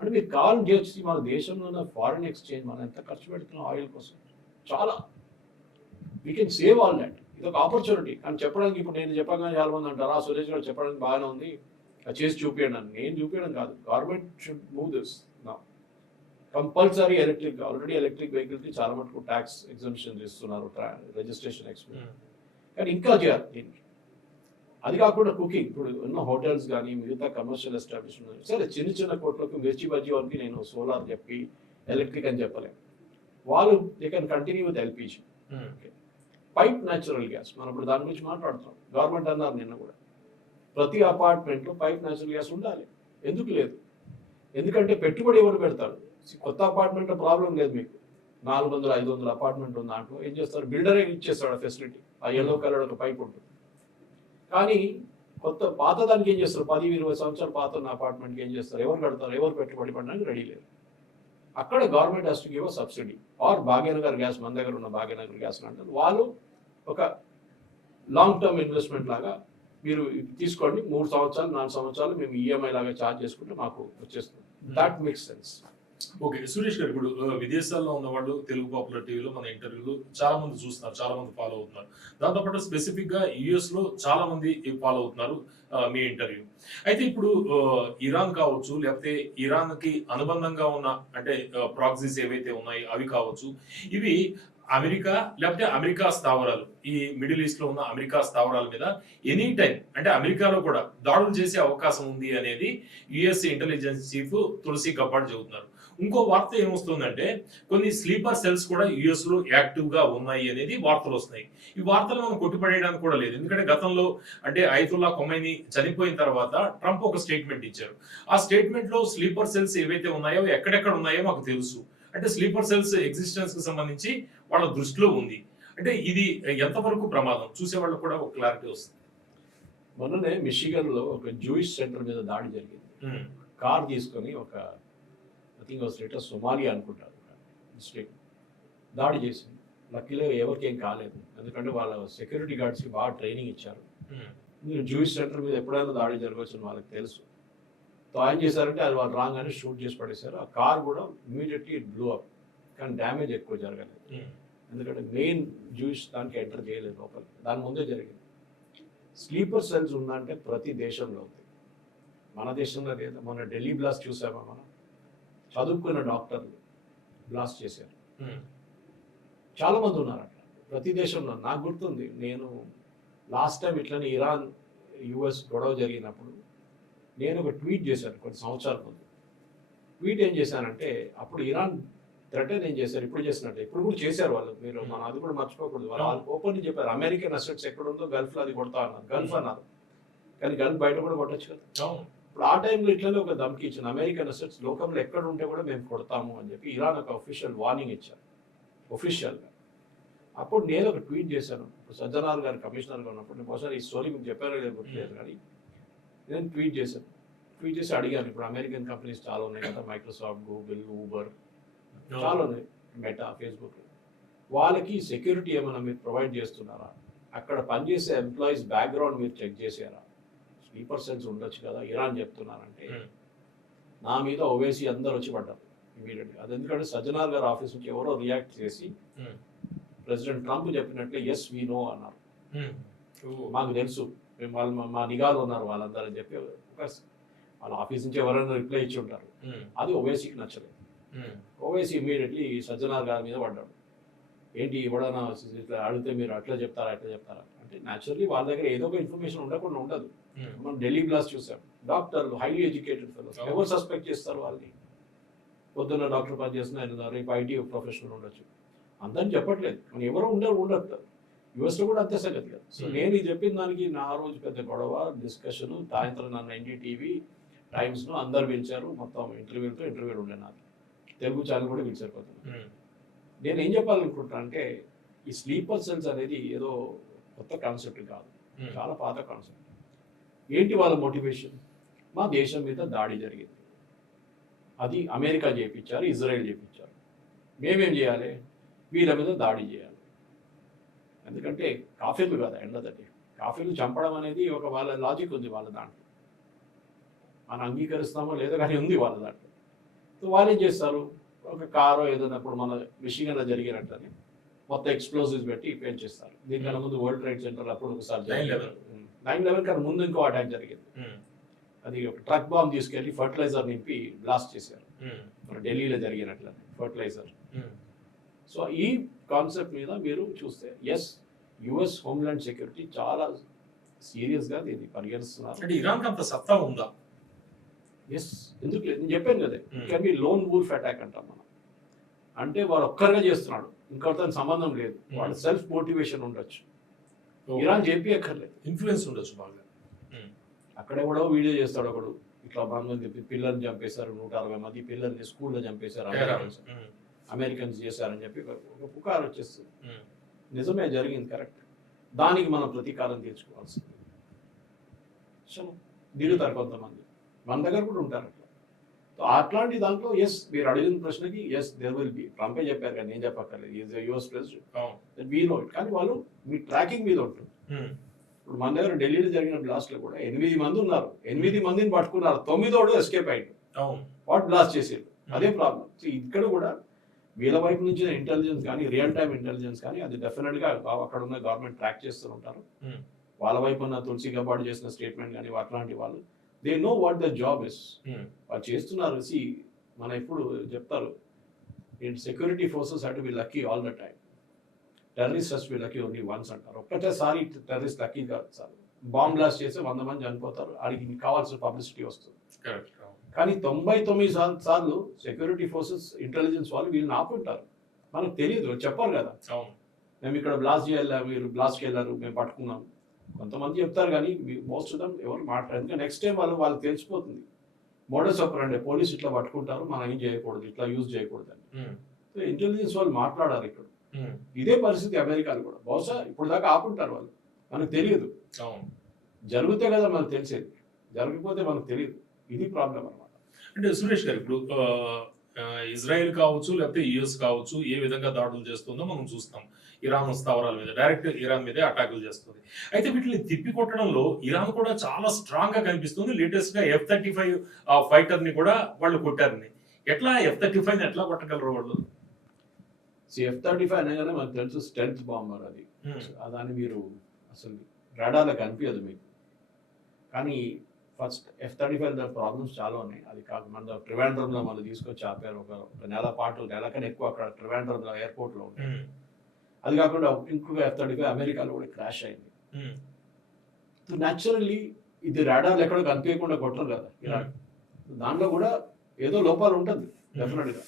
అంటే మీరు కాల్ చేసి మన దేశంలో ఉన్న ఫారిన్ ఎక్స్చేంజ్ మనం ఎంత ఖర్చు పెడుతున్నాం ఆయిల్ కోసం, చాలా. We can save all that. ఇది ఒక ఆపర్చునిటీ. కానీ చెప్పడానికి ఇప్పుడు నేను చెప్పగానే చాలా మంది అంటారు, ఆ సురేష్ గారు చెప్పడానికి బాగానే ఉంది, చేసి చూపించండి అని. నేను చూపించడం కాదు, గవర్నమెంట్ షుడ్ మూవ్ దిస్ నా. కంపల్సరీ ఎలక్ట్రిక్, ఆల్రెడీ ఎలక్ట్రిక్ వెహికల్కి చాలా మటుకు ట్యాక్స్ ఎగ్జంప్షన్ ఇస్తున్నారు, రిజిస్ట్రేషన్ ఎక్స్పెన్స్. కానీ ఇంకా చేయాలి దీనికి. అది కాకుండా కుకింగ్, ఇప్పుడు ఉన్న హోటల్స్ కానీ మిగతా కమర్షియల్ ఎస్టాబ్లిష్మెంట్, సరే చిన్న చిన్న కోట్లకు మిర్చి బజ్జీ వాళ్ళకి నేను సోలార్ చెప్పి ఎలక్ట్రిక్ అని చెప్పలేము. వాళ్ళు they can continue with LPG. Pipe natural gas, మనం ఇప్పుడు దాని గురించి మాట్లాడుతాం. గవర్నమెంట్ అన్నారు నిన్న కూడా, ప్రతి అపార్ట్మెంట్లో పైప్ న్యాచురల్ గ్యాస్ ఉండాలి. ఎందుకు లేదు? ఎందుకంటే పెట్టుబడి ఎవరు పెడతాడు? కొత్త అపార్ట్మెంట్లో ప్రాబ్లం లేదు మీకు, 400-500 అపార్ట్మెంట్ ఉంది, దాంట్లో ఏం చేస్తారు, బిల్డరే ఇచ్చేస్తాడు ఆ ఫెసిలిటీ. ఆ ఎల్లో కలర్ ఒక పైప్ ఉంటుంది. కానీ పాత దానికి ఏం చేస్తారు, 10-20 సంవత్సరాలు పాత ఉన్న అపార్ట్మెంట్కి ఏం చేస్తారు, ఎవరు కడతారు, ఎవరు పెట్టుబడి పెట్టడానికి రెడీ లేదు. అక్కడ government has to give a subsidy. Or Bhagyanagar gas, మన దగ్గర ఉన్న భాగ్యనగర్ గ్యాస్ అంటారు, వాళ్ళు ఒక లాంగ్ టర్మ్ ఇన్వెస్ట్మెంట్ లాగా మీరు తీసుకోండి, 3 సంవత్సరాలు 4 సంవత్సరాలు మేము ఈఎంఐ లాగా ఛార్జ్ చేసుకుంటే మాకు వచ్చేస్తుంది. That makes sense. Okay Suresh గారు, ఇప్పుడు విదేశాల్లో ఉన్న వాళ్ళు తెలుగు పాపులర్ టీవీలో మన ఇంటర్వ్యూలు చాలా మంది చూస్తున్నారు, చాలా మంది ఫాలో అవుతున్నారు. దాంతోపాటు స్పెసిఫిక్ గా యుఎస్ లో చాలా మంది ఫాలో అవుతున్నారు మీ ఇంటర్వ్యూ. అయితే ఇప్పుడు ఇరాన్ కావచ్చు, లేకపోతే ఇరాన్ కి అనుబంధంగా ఉన్న అంటే ప్రాక్సీస్ ఏవైతే ఉన్నాయో అవి కావచ్చు, ఇవి అమెరికా లేకపోతే అమెరికా స్థావరాలు, ఈ మిడిల్ ఈస్ట్ లో ఉన్న అమెరికా స్థావరాల మీద ఎనీ టైం అంటే అమెరికాలో కూడా దాడులు చేసే అవకాశం ఉంది అనేది యుఎస్ ఇంటెలిజెన్స్ చీఫ్ తులసి గబ్బార్డ్ చెబుతున్నారు. ఇంకో వార్త ఏమొస్తుందంటే కొన్ని స్లీపర్ సెల్స్ కూడా యుఎస్ లో యాక్టివ్ గా ఉన్నాయి అనేది వార్తలు వస్తున్నాయి. ఈ వార్తలు మనం కొట్టిపడేయడానికి కూడా లేదు, ఎందుకంటే గతంలో అంటే అయతుల్లా ఖొమైనీ చనిపోయిన తర్వాత ట్రంప్ ఒక స్టేట్మెంట్ ఇచ్చారు. ఆ స్టేట్మెంట్ లో స్లీపర్ సెల్స్ ఏవైతే ఉన్నాయో ఎక్కడెక్కడ ఉన్నాయో మాకు తెలుసు అంటే స్లీపర్ సెల్స్ ఎగ్జిస్టెన్స్ కి సంబంధించి వాళ్ళ దృష్టిలో ఉంది. అంటే ఇది ఎంతవరకు ప్రమాదం చూసే వాళ్ళకు కూడా ఒక క్లారిటీ వస్తుంది. మొన్ననే మిషిగన్ లో ఒక జూయిష్ సెంటర్ మీద దాడి జరిగింది. కార్ తీసుకొని ఒక I think state of Somalia అనుకుంటారు స్టేట్ దాడి చేసింది. లక్కీలో ఎవరికి ఏం కాలేదు, ఎందుకంటే వాళ్ళ సెక్యూరిటీ గార్డ్స్కి బాగా ట్రైనింగ్ ఇచ్చారు. మీరు జూయిష్ సెంటర్ మీద ఎప్పుడైనా దాడి జరగవచ్చు వాళ్ళకి తెలుసు. సో ఆయన చేశారంటే అది వాళ్ళు రాగానే షూట్ చేసి పడేశారు. ఆ కార్ కూడా ఇమీడియట్లీ బ్లూ అప్, కానీ డ్యామేజ్ ఎక్కువ జరగలేదు, ఎందుకంటే మెయిన్ జూయిష్ దానికి ఎంటర్ చేయలేదు లోపల, దాని ముందే జరిగింది. స్లీపర్ సెల్స్ ఉందంటే ప్రతి దేశంలో ఉంది, మన దేశంలో లేదు. మొన్న ఢిల్లీ బ్లాస్ట్ చూసామా మనం, చదువుకున్న డాక్టర్లు బ్లాస్ట్ చేశారు. చాలా మంది ఉన్నారు అట్లా ప్రతి దేశంలో. నాకు గుర్తుంది, నేను లాస్ట్ టైం ఇట్లనే ఇరాన్ యుఎస్ గొడవ జరిగినప్పుడు నేను ఒక ట్వీట్ చేశాను కొన్ని సంవత్సరాల ముందు. ట్వీట్ ఏం చేశానంటే, అప్పుడు ఇరాన్ థ్రెటన్ ఏం చేశారు, ఇప్పుడు చేసినట్టే ఇప్పుడు కూడా చేశారు వాళ్ళు. మీరు మన అది కూడా మర్చిపోకూడదు. వాళ్ళు ఓపెన్ చెప్పారు అమెరికన్ అసెట్స్ ఎక్కడ ఉందో గల్ఫ్లో అది కొడతా అన్నారు. గల్ఫ్ అన్నారు, కానీ గల్ఫ్ బయట కూడా కొట్టచ్చు కదా. ఇప్పుడు ఆ టైంలో ఇట్లనే ఒక ధమ్కి ఇచ్చిన అమెరికన్ అసెట్స్ లోకంలో ఎక్కడ ఉంటే కూడా మేము కొడతాము అని చెప్పి ఇరాన్ ఒక అఫీషియల్ వార్నింగ్ ఇచ్చారు ఒఫీషియల్గా. అప్పుడు నేను ఒక ట్వీట్ చేశాను. ఇప్పుడు సజ్జనార్ గారు కమిషనర్గా ఉన్నప్పుడు, బహుశా ఈ స్టోరీ మీకు చెప్పారో లేదు గుర్తులేదు, కానీ నేను ట్వీట్ చేసి అడిగాను. ఇప్పుడు అమెరికన్ కంపెనీస్ చాలా ఉన్నాయి కదా, మైక్రోసాఫ్ట్, గూగుల్, ఊబర్ చాలా ఉన్నాయి, మెటా, ఫేస్బుక్. వాళ్ళకి సెక్యూరిటీ ఏమైనా మీరు ప్రొవైడ్ చేస్తున్నారా? అక్కడ పనిచేసే ఎంప్లాయీస్ బ్యాక్గ్రౌండ్ మీరు చెక్ చేసారా? స్లీపర్ సెల్స్ ఉండొచ్చు కదా ఇరాన్ చెప్తున్నారంటే, నా మీద ఓవేసీ అందరు వచ్చి పడ్డారు ఇమీడియట్గా. అది ఎందుకంటే సజ్జనార్ గారు ఆఫీస్ నుంచి ఎవరో రియాక్ట్ చేసి ప్రెసిడెంట్ ట్రంప్ చెప్పినట్లే ఎస్ వీ నో అన్నారు. మాకు తెలుసు, మేము వాళ్ళు మా నిఘాలు ఉన్నారు వాళ్ళందరూ అని చెప్పి వాళ్ళ ఆఫీస్ నుంచి ఎవరైనా రిప్లై ఇచ్చి ఉంటారు. అది ఓవైసీకి నచ్చలేదు. ఓవైసీ ఇమీడియట్లీ సజ్జనార్ గారి మీద పడ్డాడు. ఏంటి ఎవడన్నా ఇట్లా అడిగితే మీరు అట్లా చెప్తారా అంటే, న్యాచురల్లీ వాళ్ళ దగ్గర ఏదో ఒక ఇన్ఫర్మేషన్ ఉండకుండా ఉండదు. మనం ఢిల్లీ బ్లాస్ట్ చూసాం, డాక్టర్లు హైలీ ఎడ్యుకేటెడ్ ఫెలోస్, ఎవరు సస్పెక్ట్ చేస్తారు వాళ్ళని? పొద్దున్న డాక్టర్ పని చేస్తున్నారు, రేపు ఐటీ ప్రొఫెషనల్ ఉండొచ్చు, అందరిని చెప్పట్లేదు, కానీ ఎవరో ఉండదు. యుఎస్లో కూడా అంతే సంగతి కదా. సో నేను ఇది చెప్పిన దానికి నా రోజు పెద్ద గొడవ డిస్కషన్, సాయంత్రం నన్ను ఎన్డీటీవీ టైమ్స్ను అందరు పిలిచారు, మొత్తం ఇంటర్వ్యూలు ఉండే నాకు, తెలుగు ఛానల్ కూడా పిలిచారు కొద్దిగా. నేను ఏం చెప్పాలనుకుంటున్నా అంటే, ఈ స్లీపర్ సెల్స్ అనేది ఏదో కొత్త కాన్సెప్ట్ కాదు, చాలా పాత కాన్సెప్ట్. ఏంటి వాళ్ళ మోటివేషన్? మా దేశం మీద దాడి జరిగింది, అది అమెరికా చేయించారు, ఇజ్రాయెల్ చేయించారు, మేమేం చేయాలి? వీళ్ళ మీద దాడి చేయాలి. ఎందుకంటే కాఫీలు కదా ఎండదండి, కాఫీలు చంపడం అనేది ఒక వాళ్ళ లాజిక్ ఉంది వాళ్ళ దాంట్లో, మనం అంగీకరిస్తామో లేదో కానీ ఉంది వాళ్ళ దాంట్లో. సో వాళ్ళు ఏం చేస్తారు, ఒక కారో ఏదైనప్పుడు మన మిషిగన్లో జరిగినట్లని మొత్తం ఎక్స్ప్లోజివ్స్ పెట్టి పేల్చేస్తారు. దీనికన్నా ముందు వరల్డ్ ట్రేడ్ సెంటర్ అప్పుడు ఒకసారి 9/11 కన్నా ముందు ఇంకో అటాక్ జరిగింది. అది ఒక ట్రక్ బాంబ్ తీసుకెళ్లి ఫర్టిలైజర్ నింపి బ్లాస్ట్ చేశారు, మన ఢిల్లీలో జరిగినట్లని ఫర్టిలైజర్. సో ఈ కాన్సెప్ట్ మీద మీరు చూస్తే ఎస్, యుఎస్ హోమ్లాండ్ సెక్యూరిటీ చాలా సీరియస్గా దీన్ని పరిగణిస్తున్నారు. అంటే ఇరాన్ అంత సత్తా ఉందా? ఎస్, ఎందుకు లేదు, నేను చెప్పాను కదా, can be loan wolf attack అంటాం మనం. అంటే వాడు ఒక్కరిగా చేస్తున్నాడు, ఇంకొకరితో సంబంధం లేదు, వాడు సెల్ఫ్ మోటివేషన్ ఉండొచ్చు. ఇరాన్ చెప్పి అక్కర్లేదు, ఇన్ఫ్లుయెన్స్ ఉండొచ్చు బాగా. అక్కడే కూడా వీడియో చేస్తాడు ఒకడు, ఇట్లా మంది పిల్లల్ని చంపేశారు, 160 మంది పిల్లల్ని స్కూల్లో చంపేశారు, అమెరికన్స్ చేశారని చెప్పి ఒక పుకారు వచ్చేస్తుంది. నిజమే, జరిగింది, కరెక్ట్. దానికి మనం ప్రతీకారం తీర్చుకోవాల్సింది. దిగుతారు కొంతమంది, మన దగ్గర కూడా ఉంటారు అట్లా. సో అట్లాంటి దాంట్లో ఎస్, మీరు అడిగిన ప్రశ్నకి ఎస్ దేర్ విల్ బి. ట్రంపే చెప్పారు కానీ నేను చెప్పక్కర్లేదు, is US president, we know it. కానీ వాళ్ళు మీ ట్రాకింగ్ మీద ఉంటుంది. ఇప్పుడు మన దగ్గర ఢిల్లీలో జరిగిన బ్లాస్ట్ లో కూడా 8 మంది ఉన్నారు, 8 మందిని పట్టుకున్నారు, 9ోడు ఎస్కేప్ అయ్యాడు, వాట్ బ్లాస్ట్ చేసేది. అదే ప్రాబ్లం. సో ఇక్కడ కూడా వీళ్ళ వైపు నుంచి ఇంటెలిజెన్స్ కానీ రియల్ టైమ్ ఇంటెలిజెన్స్ కానీ అది డెఫినెట్గా అక్కడ ఉన్న గవర్నమెంట్ ట్రాక్ చేస్తూ ఉంటారు. వాళ్ళ వైపు ఉన్న తులసి గబార్డ్ చేసిన స్టేట్మెంట్ కానీ అట్లాంటి వాళ్ళు, they know what the job is, వాళ్ళు చేస్తున్నారు. మన ఎప్పుడు చెప్తారు, security forces have to be lucky all the time. Terrorist వీళ్ళకి ఓన్లీ వన్స్ అంటారు. ఒక్కటేసారి టెర్రరిస్ట్ లక్కీ కాదు సార్. బాంబ్ బ్లాస్ట్ చేస్తే 100 మంది చనిపోతారు, ఆడికి కావాల్సిన పబ్లిసిటీ వస్తుంది. కానీ 99 సార్లు సెక్యూరిటీ ఫోర్సెస్ ఇంటెలిజెన్స్ వాళ్ళు వీళ్ళని ఆపుంటారు. మనకు తెలియదు, చెప్పారు కదా, మేము ఇక్కడ బ్లాస్ట్ చేయాలి, మీరు బ్లాస్ట్కి వెళ్ళారు, మేము పట్టుకున్నాం. కొంతమంది చెప్తారు కానీ మోస్ట్ ఆఫ్ దమ్ ఎవరు మాట్లాడారు. ఎందుకంటే నెక్స్ట్ టైం వాళ్ళకి తెలిసిపోతుంది. మోడల్స్ ఆపరండి, పోలీసు ఇట్లా పట్టుకుంటారు, మనం ఏం చేయకూడదు, ఇట్లా యూజ్ చేయకూడదు అని. సో ఇంటెలిజెన్స్ వాళ్ళు మాట్లాడారు ఇక్కడ. ఇదే పరిస్థితి అమెరికాలో కూడా. బహుశా ఇప్పుడు దాకా ఆపుంటారు వాళ్ళు, మనకు తెలియదు. జరిగితే కదా మనకు తెలిసేది, జరగకపోతే మనకు తెలియదు. ఇది ప్రాబ్లం అనమాట. అంటే సురేష్ గారు, ఇప్పుడు ఇజ్రాయెల్ కావచ్చు లేకపోతే యుఎస్ కావచ్చు ఏ విధంగా దాడులు చేస్తుందో మనం చూస్తాం. ఇరాన్ స్థావరాల మీద డైరెక్ట్ ఇరాన్ మీదే అటాకులు చేస్తుంది. అయితే వీటిని తిప్పి కొట్టడంలో ఇరాన్ కూడా చాలా స్ట్రాంగ్ గా కనిపిస్తుంది. లేటెస్ట్ గా F-35 ఫైటర్ ని కూడా వాళ్ళు కొట్టారని. ఎట్లా F-35 ఎట్లా కొట్టగలరు వాళ్ళు? F-35 అనగానే మనకు తెలుసు స్టెల్త్ బాంబర్ అది. దాన్ని మీరు అసలు రాడార్లో కనిపించదు మీకు. కానీ ఫస్ట్ F-35 దాని ప్రాబ్లమ్స్ చాలా ఉన్నాయి. అది కాక మన ట్రివాండ్రంలో మనం తీసుకొచ్చి ఆపారు ఒక నెల పాటు, నెల కన్నా ఎక్కువ అక్కడ ట్రివాండ్రంలో ఎయిర్పోర్ట్లో ఉంటాయి. అది కాకుండా ఇంకొక F-35 అమెరికాలో కూడా క్రాష్ అయింది. సో న్యాచురల్లీ ఇది రాడార్లు ఎక్కడో కనిపించకుండా కొట్టరు కదా ఇరాన్. దాంట్లో కూడా ఏదో లోపాలు ఉంటుంది డెఫినెట్ గా.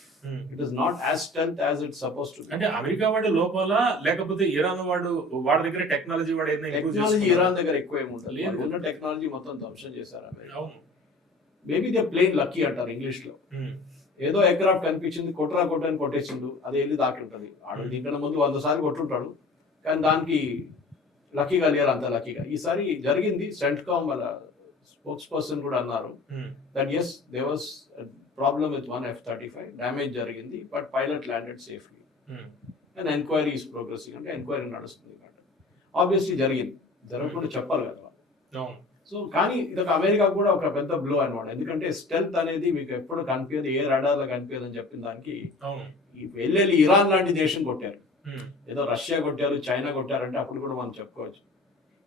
It is not as strength as it suppose to. అంటే అమెరికా వాడి లోపల లేకపోతే ఇరాన్ వాడి దగ్గర టెక్నాలజీ టెక్నాలజీ ఇరాన్ దగ్గర ఎక్కువ ఏముంటుంది. ఉన్న టెక్నాలజీ మొత్తం ధ్వంసం చేశారు America. Maybe they plain lucky అంటారు ఇంగ్లీష్ లో. ఏదో ఎయిర్క్రాఫ్ట్ కనిపించింది, కొట్టని కొట్టేసిండు, అది వెళ్ళి దాకి ఉంటుంది. ఆడు దీనికన్నా ముందు 100 సార్లు కొట్టుంటాడు, కానీ దానికి లక్కీగా లేరు, అంత లక్కీగా. ఈసారి జరిగింది. సెంట్కామ్ వాళ్ళ స్పోక్స్ పర్సన్ కూడా అన్నారు that as they was problem with one F-35, damage జరిగింది, but pilot landed safely and enquiry is progressing. అంటే ఎంక్వైరీ నడుస్తుంది. ఆబ్వియస్లీ జరిగింది, జరగకుండా చెప్పాలి కదా. సో కానీ ఇది అమెరికా కూడా ఒక పెద్ద బ్లో అనమాట. ఎందుకంటే స్టెల్త్ అనేది మీకు ఎప్పుడు కనిపించదు, ఏ రాడార్లో కనిపించదు అని చెప్పిన దానికి వెళ్ళి ఇరాన్ లాంటి దేశం కొట్టారు. ఏదో రష్యా కొట్టారు, చైనా కొట్టారంటే అప్పుడు కూడా మనం చెప్పుకోవచ్చు.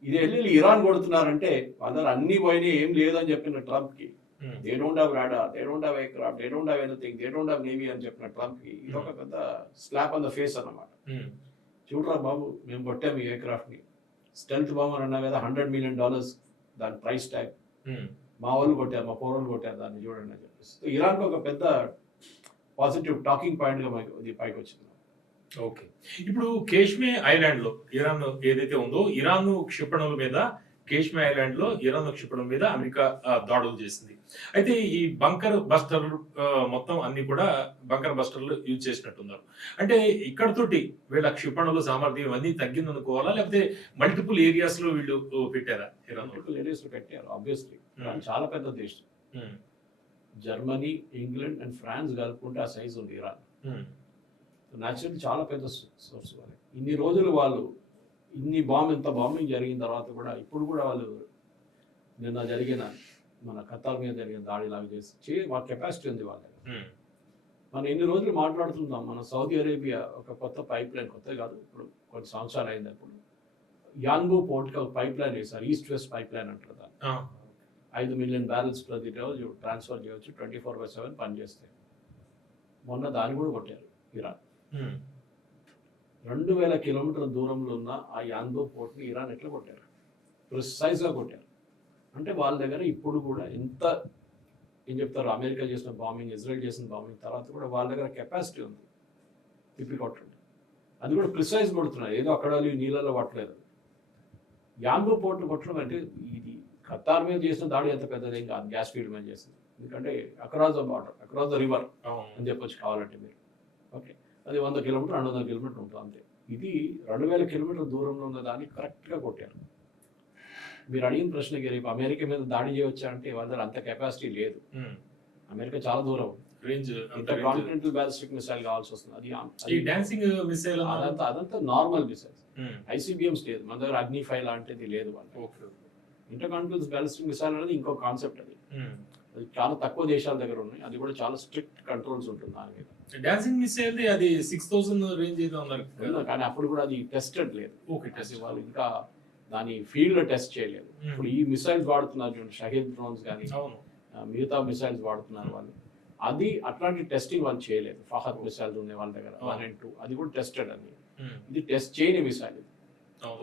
ఇది వెళ్ళి ఇరాన్ కొడుతున్నారంటే వాళ్ళ అన్ని పోయినాయి, ఏం లేదని చెప్పిన ట్రంప్ కి. They don't have radar, they don't have aircraft, they don't have anything, they don't have navy అని చెప్పిన ట్రంప్ కి ఇది ఒక పెద్ద స్లాప్ ఆన్ ద ఫేస్ అన్నమాట. చూడరా బాబు, మేము కొట్టాము ఈ ఎయిర్క్రాఫ్ట్ ని. స్టెల్త్ బాంబర్ అన్నా కదా, $100 million దాని ప్రైస్ ట్యాగ్. మా వాళ్ళు కొట్టారు, మా పోరోళ్ళు కొట్టారు, దాన్ని చూడండి అని చెప్పేసి. ఇరాన్ ఒక పెద్ద పాజిటివ్ టాకింగ్ పాయింట్ గా ఇది పైకి వచ్చింది. ఓకే, ఇప్పుడు కాశ్మీర్ ఐలాండ్ లో ఇరాన్ ఏదైతే ఉందో, ఇరాన్ క్షిపణుల మీద కాశ్మీర్ ఐలాండ్ లో ఇరాన్ క్షిపణుల మీద అమెరికా దాడులు చేసింది. అయితే ఈ బంకర్ బస్టర్లు మొత్తం అన్ని కూడా బంకర్ బస్టర్లు యూజ్ చేసినట్టున్నారు. అంటే ఇక్కడతోటి వీళ్ళ క్షిపణుల సామర్థ్యం అన్ని తగ్గింది అనుకోవాలా, లేకపోతే మల్టిపుల్ ఏరియాస్ లో వీళ్ళు పెట్టారా? ఇరాన్ మల్టిపుల్ ఏరియాస్ లో పెట్టారు. ఆబ్వియస్లీ చాలా పెద్ద దేశం. జర్మనీ, ఇంగ్లాండ్ అండ్ ఫ్రాన్స్ కలుపుకుంటే ఆ సైజ్ ఉంది ఇరాన్. న్యాచురల్లీ చాలా పెద్ద సోర్స్ వాళ్ళకి. ఇన్ని రోజులు వాళ్ళు ఇంత బాంబింగ్ జరిగిన తర్వాత కూడా ఇప్పుడు కూడా వాళ్ళు నిన్న జరిగిన మన ఖతార్ మీద జరిగిన దాడి లాగా చేసి వాళ్ళ కెపాసిటీ ఉంది వాళ్ళ దగ్గర. మనం ఎన్ని రోజులు మాట్లాడుతుంటాం, మన సౌదీ అరేబియా ఒక కొత్త పైప్ లైన్, కొత్త కాదు ఇప్పుడు కొన్ని సంవత్సరాలు అయింది. అప్పుడు యాన్బూ పోర్ట్కి ఒక పైప్ లైన్ వేశారు, ఈస్ట్ వెస్ట్ పైప్ లైన్ అంటారు దాన్ని. 5 million barrels ప్రతి రోజు ట్రాన్స్ఫర్ చేయవచ్చు, 24/7 పనిచేస్తాయి. మొన్న దాన్ని కూడా కొట్టారు ఇరాన్. 2000 కిలోమీటర్ల దూరంలో ఉన్న ఆ యాన్బో పోర్ట్ని ఇరాన్ ఎట్లా కొట్టారు? ప్రిసైజ్గా కొట్టారు. అంటే వాళ్ళ దగ్గర ఇప్పుడు కూడా ఎంత ఏం చెప్తారు, అమెరికా చేసిన బాంబింగ్, ఇజ్రాయెల్ చేసిన బాంబింగ్ తర్వాత కూడా వాళ్ళ దగ్గర కెపాసిటీ ఉంది తిప్పి కొట్టండి. అది కూడా ప్రిసైజ్ కొడుతున్నారు, ఏదో అక్కడ నీళ్ళలో పట్టలేదు. యాన్బో పోర్ట్ని కొట్టడం అంటే ఇది ఖతార్ మీద చేసిన దాడి ఎంత పెద్దదేం కాదు, గ్యాస్ ఫీల్డ్ మీద చేసింది. ఎందుకంటే across the border, across the river అని చెప్పొచ్చు కావాలంటే మీరు. ఓకే, అది 100 కిలోమీటర్ 200 కిలోమీటర్ ఉంటుంది అంతే. ఇది 2000 కిలోమీటర్ల దూరంలో ఉన్న దాన్ని కరెక్ట్గా కొట్టారు. మీరు అడిగిన ప్రశ్నకి రేపు అమెరికా మీద దాడి చేయవచ్చా అంటే వాళ్ళ దగ్గర అంత కెపాసిటీ లేదు. అమెరికా చాలా దూరం, రేంజ్ కాంటినెంటల్ బ్యాలిస్టిక్ మిసైల్ కావాల్సి వస్తుంది. అది డాన్సింగ్ మిసైల్ అదంతా నార్మల్ మిసైల్స్, ICBMs లేదు మన దగ్గర. అగ్నిఫై లాంటిది లేదు వాళ్ళకి. ఇంటర్ కాంటినెంటల్ బ్యాలిస్టిక్ మిసైల్ అనేది ఇంకో కాన్సెప్ట్. అది చాలా తక్కువ దేశాల దగ్గర ఉన్నాయి, అది కూడా చాలా స్ట్రిక్ట్ కంట్రోల్స్ ఉంటుంది దాని మీద. డాన్సింగ్ మిసైల్ అది 6000 రేంజ్ ఏదో ఉన్నారు, కానీ అప్పుడు కూడా అది టెస్టెడ్ లేదు. వాళ్ళు ఇంకా దాని ఫీల్డ్ లో టెస్ట్ చేయలేదు. ఇప్పుడు ఈ మిసైల్స్ వాడుతున్నారు చూడండి, షహీద్ డ్రోన్స్ కానీ మిగతా మిసైల్స్ వాడుతున్నారు వాళ్ళు. అది అట్లాంటి టెస్టింగ్ వాళ్ళు చేయలేదు. ఫహద్ మిసైల్స్ ఉన్నాయి వాళ్ళ దగ్గర 1 and 2, అది కూడా టెస్టెడ్. అది ఇది టెస్ట్ చేయని మిసైల్.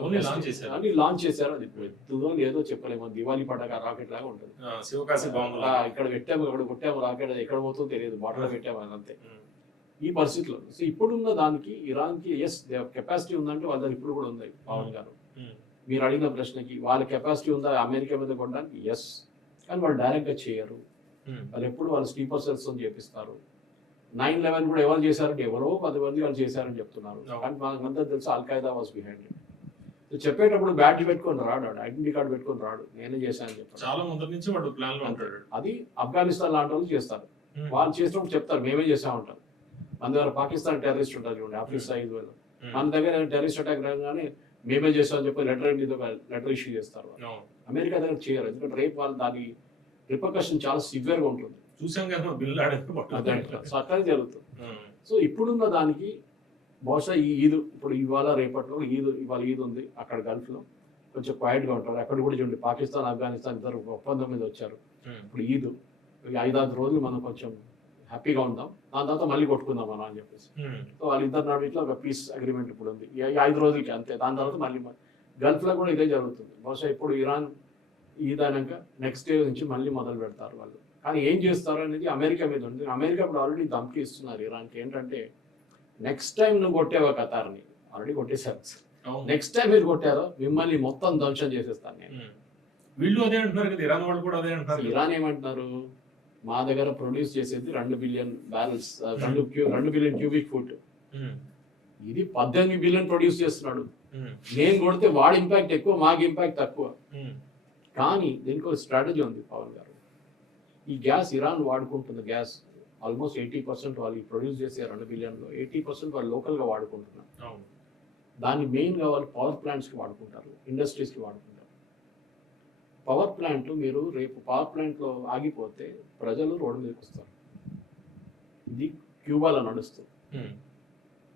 ఓన్లీ లాంచ్ చేశారు. అని లాంచ్ చేశారు. అది పెద్దదో లేదో చెప్పలేము, దివాళీ పండగ రాకెట్ లాగా ఉంటుంది. శివకాశి బాంబు ఇక్కడ పెట్టాము, ఇక్కడ కొట్టాము, రాకెట్ ఎక్కడ పోతుందో తెలియదు, బాటలో పెట్టాము, అది అంతే. ఈ పరిస్థితిలో సో ఇప్పుడున్న దానికి ఇరాన్కి ఎస్ కెపాసిటీ ఉందంటే వాళ్ళ దగ్గర ఇప్పుడు కూడా ఉంది. పవన్ గారు మీరు అడిగిన ప్రశ్నకి వాళ్ళ కెపాసిటీ ఉందా అమెరికా మీద కొట్టడానికి? ఎస్. కానీ వాళ్ళు డైరెక్ట్గా చేయరు. వాళ్ళు ఎప్పుడు వాళ్ళు స్లీపర్ సెల్స్ అని చేపిస్తారు. 9/11 కూడా ఎవరు చేశారంటే ఎవరో 10 మంది వాళ్ళు చేశారని చెప్తున్నారు. కానీ మనకంతా తెలుసు అల్ఖైదా వాస్ బిహైండ్. చెప్పేటప్పుడు బ్యాడ్జ్ పెట్టుకొని రాడు, ఐడెంటిటీ కార్డు పెట్టుకొని రాడు, నేనే చేశానని చెప్తాను. చాలా ముందు నుంచి వాడు ప్లాన్ లో ఉంటాడు. అది ఆఫ్ఘనిస్తాన్ లాంటి వాళ్ళు చేస్తారు. వాళ్ళు చేసినప్పుడు చెప్తారు మేమే చేసామంటారు. మన దగ్గర పాకిస్తాన్ టెర్రరిస్ట్ ఉంటారు చూడండి, ఆఫీస్ సైజ్ వాళ్ళు, మన దగ్గర టెర్రరిస్ట్ అటాక్ రాగానే మేమే చేస్తామని చెప్పి లెటర్ ఇష్యూ చేస్తారు. అమెరికా దగ్గర చేయరు, ఎందుకంటే రేపు వాళ్ళు దాని రిపర్కషన్ చాలా సివియర్ గా ఉంటుంది. చూసాం కదా బిల్ అక్కడే జరుగుతుంది. సో ఇప్పుడున్న దానికి బహుశా ఈ ఈద్ ఇప్పుడు ఇవాళ రేపట్లో ఇవాళ ఈద్ ఉంది అక్కడ గల్ఫ్ లో, కొంచెం క్వైట్ గా ఉంటారు. అక్కడ కూడా చూడండి పాకిస్తాన్ ఆఫ్ఘనిస్తాన్ ఇద్దరు ఒప్పందం మీద వచ్చారు. ఇప్పుడు ఈద్ 5-6 రోజులు మనం కొంచెం హ్యాపీగా ఉందాం, దాని తర్వాత మళ్ళీ కొట్టుకుందాం మనం అని చెప్పేసి. సో వాళ్ళిద్దరు నడువిట్లో ఒక పీస్ అగ్రిమెంట్ ఇప్పుడు ఉంది, 5 రోజులకి అంతే. దాని తర్వాత మళ్ళీ గల్ఫ్ లో కూడా ఇదే జరుగుతుంది. బహుశా ఇప్పుడు ఇరాన్ ఈద్ అయినాక నెక్స్ట్ డే నుంచి మళ్ళీ మొదలు పెడతారు వాళ్ళు. కానీ ఏం చేస్తారు అనేది అమెరికా మీద ఉంది. అమెరికా ఇప్పుడు ఆల్రెడీ ధమ్కి ఇస్తున్నారు ఇరాన్కి, ఏంటంటే నెక్స్ట్ టైం నువ్వు కొట్టేవా ఖతార్ని, ఆల్రెడీ కొట్టేశారు, నెక్స్ట్ టైం మీరు కొట్టారో మిమ్మల్ని మొత్తం ధ్వంసం చేసేస్తాను నేను. వీళ్ళు అదే అంటున్నారు కదా, ఇరాన్ వాళ్ళు కూడా అదే అంటారు. ఇరాన్ ఏమంటున్నారు, మా దగ్గర ప్రొడ్యూస్ చేసేది 2 billion barrels, 2 billion cubic foot, ఇది 18 బిలియన్ ప్రొడ్యూస్ చేస్తున్నాడు. నేను కొడితే వాడి ఇంపాక్ట్ ఎక్కువ, మాకు ఇంపాక్ట్ తక్కువ. కానీ దీనికి ఒక స్ట్రాటజీ ఉంది పవన్ గారు. ఈ గ్యాస్ ఇరాన్ వాడుకుంటున్న గ్యాస్ ఆల్మోస్ట్ 80% వాళ్ళు ప్రొడ్యూస్ చేసే 2 బిలియన్లో 80% వాళ్ళు లోకల్గా వాడుకుంటున్నారు. దాన్ని మెయిన్గా వాళ్ళు పవర్ ప్లాంట్స్కి వాడుకుంటారు, ఇండస్ట్రీస్కి వాడుకుంటారు. పవర్ ప్లాంట్ మీరు రేపు పవర్ ప్లాంట్లో ఆగిపోతే ప్రజలు రోడ్డు మీదకి వస్తారు. ఇది క్యూబాలో నడుస్తుంది.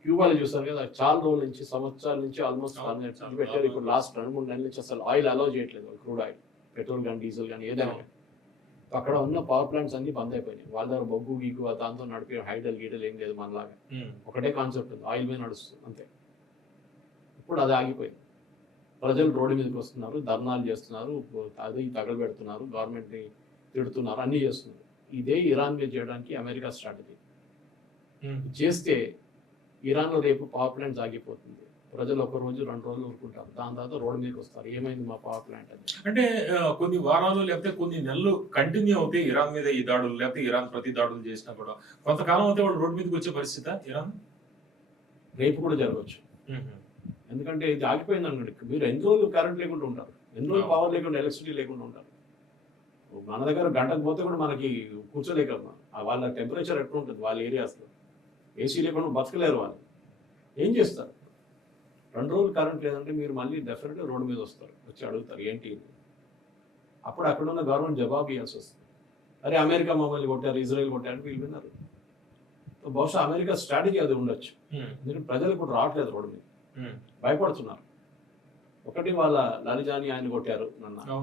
క్యూబాలో చూస్తారు కదా, చాలా రోజుల నుంచి, సంవత్సరాల నుంచి ఆల్మోస్ట్ పెట్టారు. ఇప్పుడు లాస్ట్ 2-3 నెలల నుంచి అసలు ఆయిల్ అలౌ చేయట్లేదు, క్రూడ్ ఆయిల్, పెట్రోల్ కానీ డీజిల్ కానీ ఏదైనా. అక్కడ ఉన్న పవర్ ప్లాంట్స్ అన్ని బంద్ అయిపోయినాయి. వాళ్ళ దగ్గర బొగ్గు గీగు దాంతో నడిపే హైడల్ గీడల్ ఏం లేదు మనలాగా. ఒకటే కాన్సెప్ట్ ఉంది, ఆయిల్ మీద నడుస్తుంది అంతే. ఇప్పుడు అది ఆగిపోయింది. ప్రజలు రోడ్డు మీదకి వస్తున్నారు, ధర్నాలు చేస్తున్నారు, అది తగలబెడుతున్నారు, గవర్నమెంట్ని తిడుతున్నారు, అన్నీ చేస్తున్నారు. ఇదే ఇరాన్ మీద చేయడానికి అమెరికా స్ట్రాటజీ. చేస్తే ఇరాన్లో రేపు పవర్ ప్లాంట్స్ ఆగిపోతుంది, ప్రజలు 1 రోజు 2 రోజులు ఊరుకుంటారు, దాని తర్వాత రోడ్డు మీదకి వస్తారు, ఏమైంది మా పవర్ ప్లాంట్ అని. అంటే కొన్ని వారాలు లేకపోతే కొన్ని నెలలు కంటిన్యూ అవుతాయి ఇరాన్ మీద ఈ దాడులు, లేకపోతే ఇరాన్ ప్రతి దాడులు చేసినా కూడా కొంతకాలం అయితే వాళ్ళు రోడ్డు మీదకి వచ్చే పరిస్థితి ఇరాన్ రేపు కూడా జరగవచ్చు. ఎందుకంటే ఇది ఆగిపోయింది అన్నట్టు, మీరు ఎన్ని రోజులు కరెంట్ లేకుండా ఉంటారు, ఎన్ని రోజులు పవర్ లేకుండా, ఎలక్ట్రిసిటీ లేకుండా ఉంటారు. మన దగ్గర గంటకు పోతే కూడా మనకి కూర్చోలేక, వాళ్ళ టెంపరేచర్ ఎట్లా ఉంటుంది వాళ్ళ ఏరియాస్లో, ఏసీ లేకుండా బతకలేరు వాళ్ళు. ఏం చేస్తారు? 2 రోజులు కరెంట్ లేదంటే మీరు మళ్ళీ డెఫినెట్గా రోడ్డు మీద వస్తారు, వచ్చి అడుగుతారు ఏంటి. అప్పుడు అక్కడ ఉన్న గవర్నమెంట్ జవాబు ఇవ్వాల్సి వస్తుంది. అరే అమెరికా మమ్మల్ని కొట్టారు, ఇజ్రాయెల్ కొట్టారు వీళ్ళు విన్నారు. బహుశా అమెరికా స్ట్రాటజీ అది ఉండొచ్చు. ఎందుకంటే ప్రజలు ఇప్పుడు రావట్లేదు రోడ్డు మీద, భయపడుతున్నారు. ఒకటి వాళ్ళ లాలిజాని ఆయన కొట్టారు, నన్ను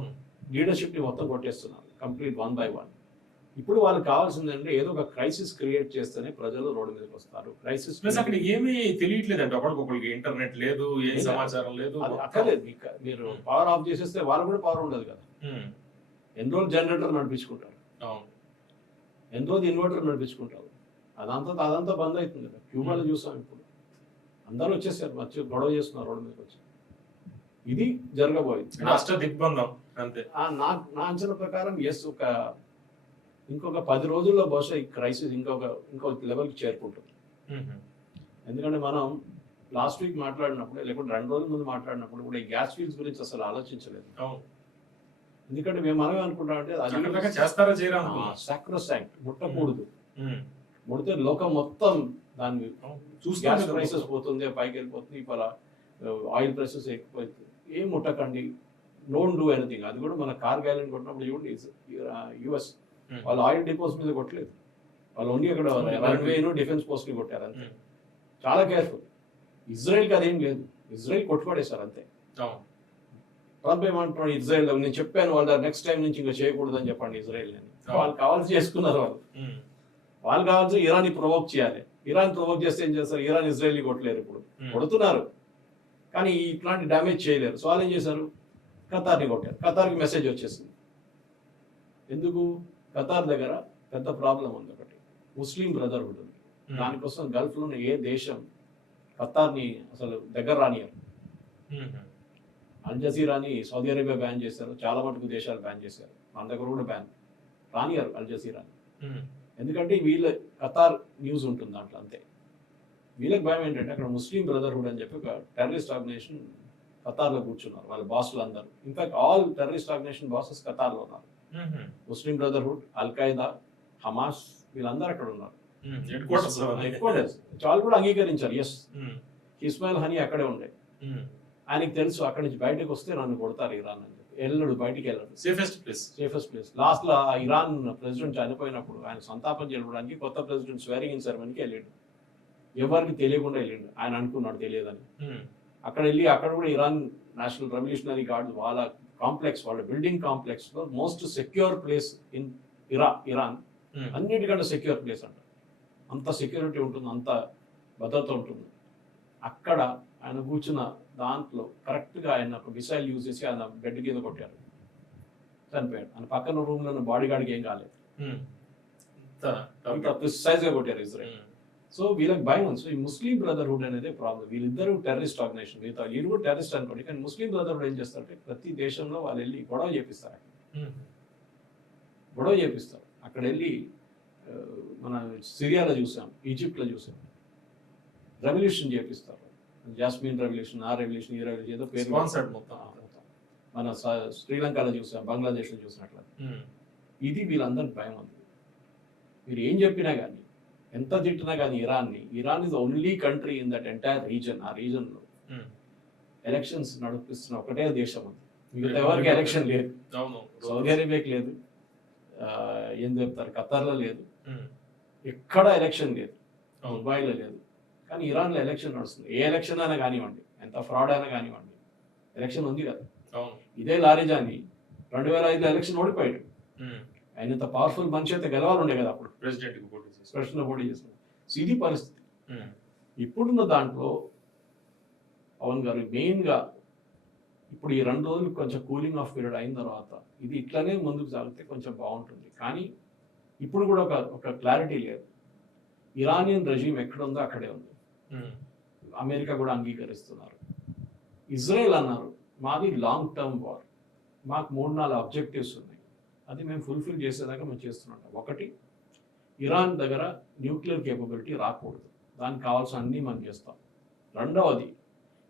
లీడర్షిప్ని మొత్తం కొట్టేస్తున్నారు కంప్లీట్ 1 by 1. ఇప్పుడు వాళ్ళకి కావాల్సిందంటే ఏదో ఒక క్రైసిస్ క్రియేట్ చేస్తేనే ప్రజలు రోడ్డు మీదకి వస్తారు. క్రైసిస్ ప్లస్ అక్కడ ఏమీ తెలియట్లేదు అంటే ఒకరికొకరికి ఇంటర్నెట్ లేదు, ఏం సమాచారం లేదు, అక్కర్లేదు. మీరు పవర్ ఆఫ్ చేసేస్తే వాళ్ళు కూడా పవర్ ఉండదు కదా. ఎన్ని రోజులు జనరేటర్ నడిపించుకుంటారు, ఎన్ని రోజులు ఇన్వర్టర్ నడిపించుకుంటారు, అదంతా బంద్ అవుతుంది కదా. క్యూబాలో చూసాం, ఇప్పుడు అందరూ వచ్చేసారు, వచ్చి గొడవ చేస్తున్నారు రోడ్డు మీదకి వచ్చి. ఇది జరగబోయింది రాష్ట్ర దిగ్బంధం అంతే. నా అంచనా ప్రకారం ఎస్, ఇంకొక 10 రోజుల్లో బహుశా ఈ క్రైసిస్ ఇంకో లెవెల్కి చేరుకుంటుంది. ఎందుకంటే మనం లాస్ట్ వీక్ మాట్లాడినప్పుడు, లేకుంటే 2 రోజుల ముందు మాట్లాడినప్పుడు కూడా ఈ గ్యాస్ ఫీల్డ్స్ గురించి అసలు ఆలోచించలేదు. ఎందుకంటే మనం అనుకుంటామంటే అది చేస్తారా చేయరా, సాక్రోసాంక్ట్, ముట్టకూడదు. ముడితే లోకం మొత్తం దాన్ని గ్యాస్ ప్రైసెస్ పోతుంది, పైకి వెళ్ళిపోతుంది, ఇప్పుడు ఆయిల్ ప్రైసెస్ ఎక్కువైతుంది, ఏం ముట్టకండి, డోంట్ డూ ఎనీథింగ్. అది కూడా మన కార్ గ్యాలెన్ కొట్టినప్పుడు చూడండి, యుఎస్ వాళ్ళు ఆయిల్ డిపోస్ మీద కొట్టలేదు, వాళ్ళు ఓన్లీ అక్కడ రైల్వేను డిఫెన్స్ పోస్ట్ ని కొట్టారు అంతే. చాలా కేర్ఫుల్. ఇజ్రాయెల్కి అదేం లేదు, ఇజ్రాయెల్ కొట్టుకోడేశారు అంతే. ట్రంప్ ఏమంటున్నాడు, ఇజ్రాయెల్ నేను చెప్పాను వాళ్ళ నెక్స్ట్ టైం నుంచి ఇంకా చేయకూడదు అని చెప్పండి ఇజ్రాయెల్ అని. వాళ్ళు కావాల్సి చేసుకున్నారు, వాళ్ళు కావాల్సి ఇరాన్ ప్రొవోక్ చేయాలి. ఇరాన్ ప్రొవోక్ చేస్తే ఏం చేస్తారు, ఇరాన్ ఇజ్రాయెల్ కొట్టలేరు ఇప్పుడు. కొడుతున్నారు కానీ ఇట్లాంటి డ్యామేజ్ చేయలేరు. సో వాళ్ళు ఏం చేశారు, ఖతార్ని కొట్టారు. ఖతార్కి మెసేజ్ వచ్చేసింది. ఎందుకు? ఖతార్ దగ్గర పెద్ద ప్రాబ్లం ఉంది, ఒకటి ముస్లిం బ్రదర్హుడ్ ఉంది. దానికోసం గల్ఫ్లోని ఏ దేశం ఖతార్ని అసలు దగ్గర రానియరు. అల్ జజీరాని సౌదీ అరేబియా బ్యాన్ చేశారు, చాలా మటుకు దేశాలు బ్యాన్ చేశారు, మన దగ్గర కూడా బ్యాన్ రానియరు అల్ జజీరాని. ఎందుకంటే వీళ్ళ ఖతార్ న్యూస్ ఉంటుంది దాంట్లో, అంతే. వీళ్ళకి భయం ఏంటంటే అక్కడ ముస్లిం బ్రదర్హుడ్ అని చెప్పి ఒక టెర్రరిస్ట్ ఆర్గనైజేషన్ ఖతార్లో కూర్చున్నారు, వాళ్ళ బాసులు అందరూ. In fact all terrorist organisation bosses ఖతార్లో ఉన్నారు. Muslim Brotherhood, Al Qaeda, Hamas, వీళ్ళందరూ అక్కడ ఉన్నారు. వాళ్ళు కూడా అంగీకరించారు, ఎస్ ఇస్మాయిల్ హనీ అక్కడే ఉండే. ఆయనకి తెలుసు అక్కడి నుంచి బయటకు వస్తే నన్ను కొడతారు ఇరాన్ అని చెప్పి వెళ్ళడు, బయటికి వెళ్ళడు. Safest place. లాస్ట్ లో ఇరాన్ ప్రెసిడెంట్ చనిపోయినప్పుడు ఆయన సంతాపం చేయడానికి కొత్త ప్రెసిడెంట్ స్వేరింగ్ ఇన్ సెరమనీకి వెళ్ళాడు. ఎవరికి తెలియకుండా వెళ్ళిండు, ఆయన అనుకున్నాడు తెలియదని. అక్కడ వెళ్ళి అక్కడ కూడా ఇరాన్ నేషనల్ రెవల్యూషనరీ గార్డ్ వాళ్ళ కాంప్లెక్స్, వాళ్ళ బిల్డింగ్ కాంప్లెక్స్ లో most secure place in Iran, అన్నిటికంటే సెక్యూర్ ప్లేస్ అంట. అంత సెక్యూరిటీ ఉంటుంది, అంత భద్రత ఉంటుంది. అక్కడ ఆయన కూర్చున్న దాంట్లో కరెక్ట్గా ఆయన ఒక మిసైల్ యూజ్ చేసి ఆయన బెడ్ కింద కొట్టారు, చనిపోయాడు. ఆయన పక్కన రూమ్ లో బాడీ గార్డ్కి ఏం కాలేదు, అంత ప్రిసైజ్ గా కొట్టారు ఇజ్రాయెల్. సో వీళ్ళకి భయం ఉంది. సో ఈ ముస్లిం బ్రదర్హుడ్ అనేది ప్రాబ్లం. వీళ్ళిద్దరూ టెర్రరిస్ట్ ఆర్గనైజేషన్, వీళ్ళు కూడా టెర్రరిస్ట్ అనుకోండి, కానీ ముస్లిం బ్రదర్హుడ్ ఏం చేస్తారంటే ప్రతి దేశంలో వాళ్ళు వెళ్ళి గొడవ చేపిస్తారు. అక్కడ వెళ్ళి మన సిరియాలో చూసాం, ఈజిప్ట్లో చూసాం, రెవల్యూషన్ చేపిస్తారు. జాస్మిన్ రెవల్యూషన్, ఆ రెవల్యూషన్, ఈ రెవల్యూషన్, ఏదో పేరు మొత్తం. మన శ్రీలంకలో చూసాం, బంగ్లాదేశ్లో చూసినట్ల. ఇది వీళ్ళందరికి భయం ఉంది. మీరు ఏం చెప్పినా కానీ, ఎంత తిట్టినా కానీ Iran is only country in that entire reason. ఆ రీజన్లో ఎలక్షన్స్ నడిపిస్తున్న ఒకటే దేశం ఉంది, మిగతా ఎవరికి ఎలక్షన్ లేదు. సౌదీ అరేబియాకి లేదు, ఏం చెప్తారు, ఖతార్లో లేదు, ఎక్కడ ఎలక్షన్ లేదు, దుబాయ్లో లేదు. కానీ ఇరాన్లో ఎలక్షన్ నడుస్తుంది. ఏ ఎలక్షన్ అయినా కానివ్వండి, ఎంత ఫ్రాడ్ అయినా కానివ్వండి, ఎలక్షన్ ఉంది కదా. ఇదే లారిజాని 2005లో ఎలక్షన్ ఓడిపోయాడు. ఆయన ఇంత పవర్ఫుల్ మనిషి అయితే గెలవాలండే కదా అప్పుడు, ప్రెసిడెంట్ పోటీ చేస్తున్నాడు. సో ఇది పరిస్థితి. ఇప్పుడున్న దాంట్లో పవన్ గారు మెయిన్గా ఇప్పుడు ఈ 2 రోజులు కొంచెం కూలింగ్ ఆఫ్ పీరియడ్ అయిన తర్వాత ఇది ఇట్లనే ముందుకు సాగితే కొంచెం బాగుంటుంది. కానీ ఇప్పుడు కూడా ఒక క్లారిటీ లేదు. ఇరానియన్ రెజీమ్ ఎక్కడ ఉందో అక్కడే ఉంది. అమెరికా కూడా అంగీకరిస్తున్నారు. ఇజ్రాయెల్ అన్నారు మాది లాంగ్ టర్మ్ వార్, మాకు 3-4 అబ్జెక్టివ్స్ ఉన్నాయి, అది మేము ఫుల్ఫిల్ చేసేదాకా మేము చేస్తున్నాం. ఒకటి, ఇరాన్ దగ్గర న్యూక్లియర్ కేపబిలిటీ రాకూడదు, దానికి కావాల్సిన అన్నీ మనం చేస్తాం. రెండవది,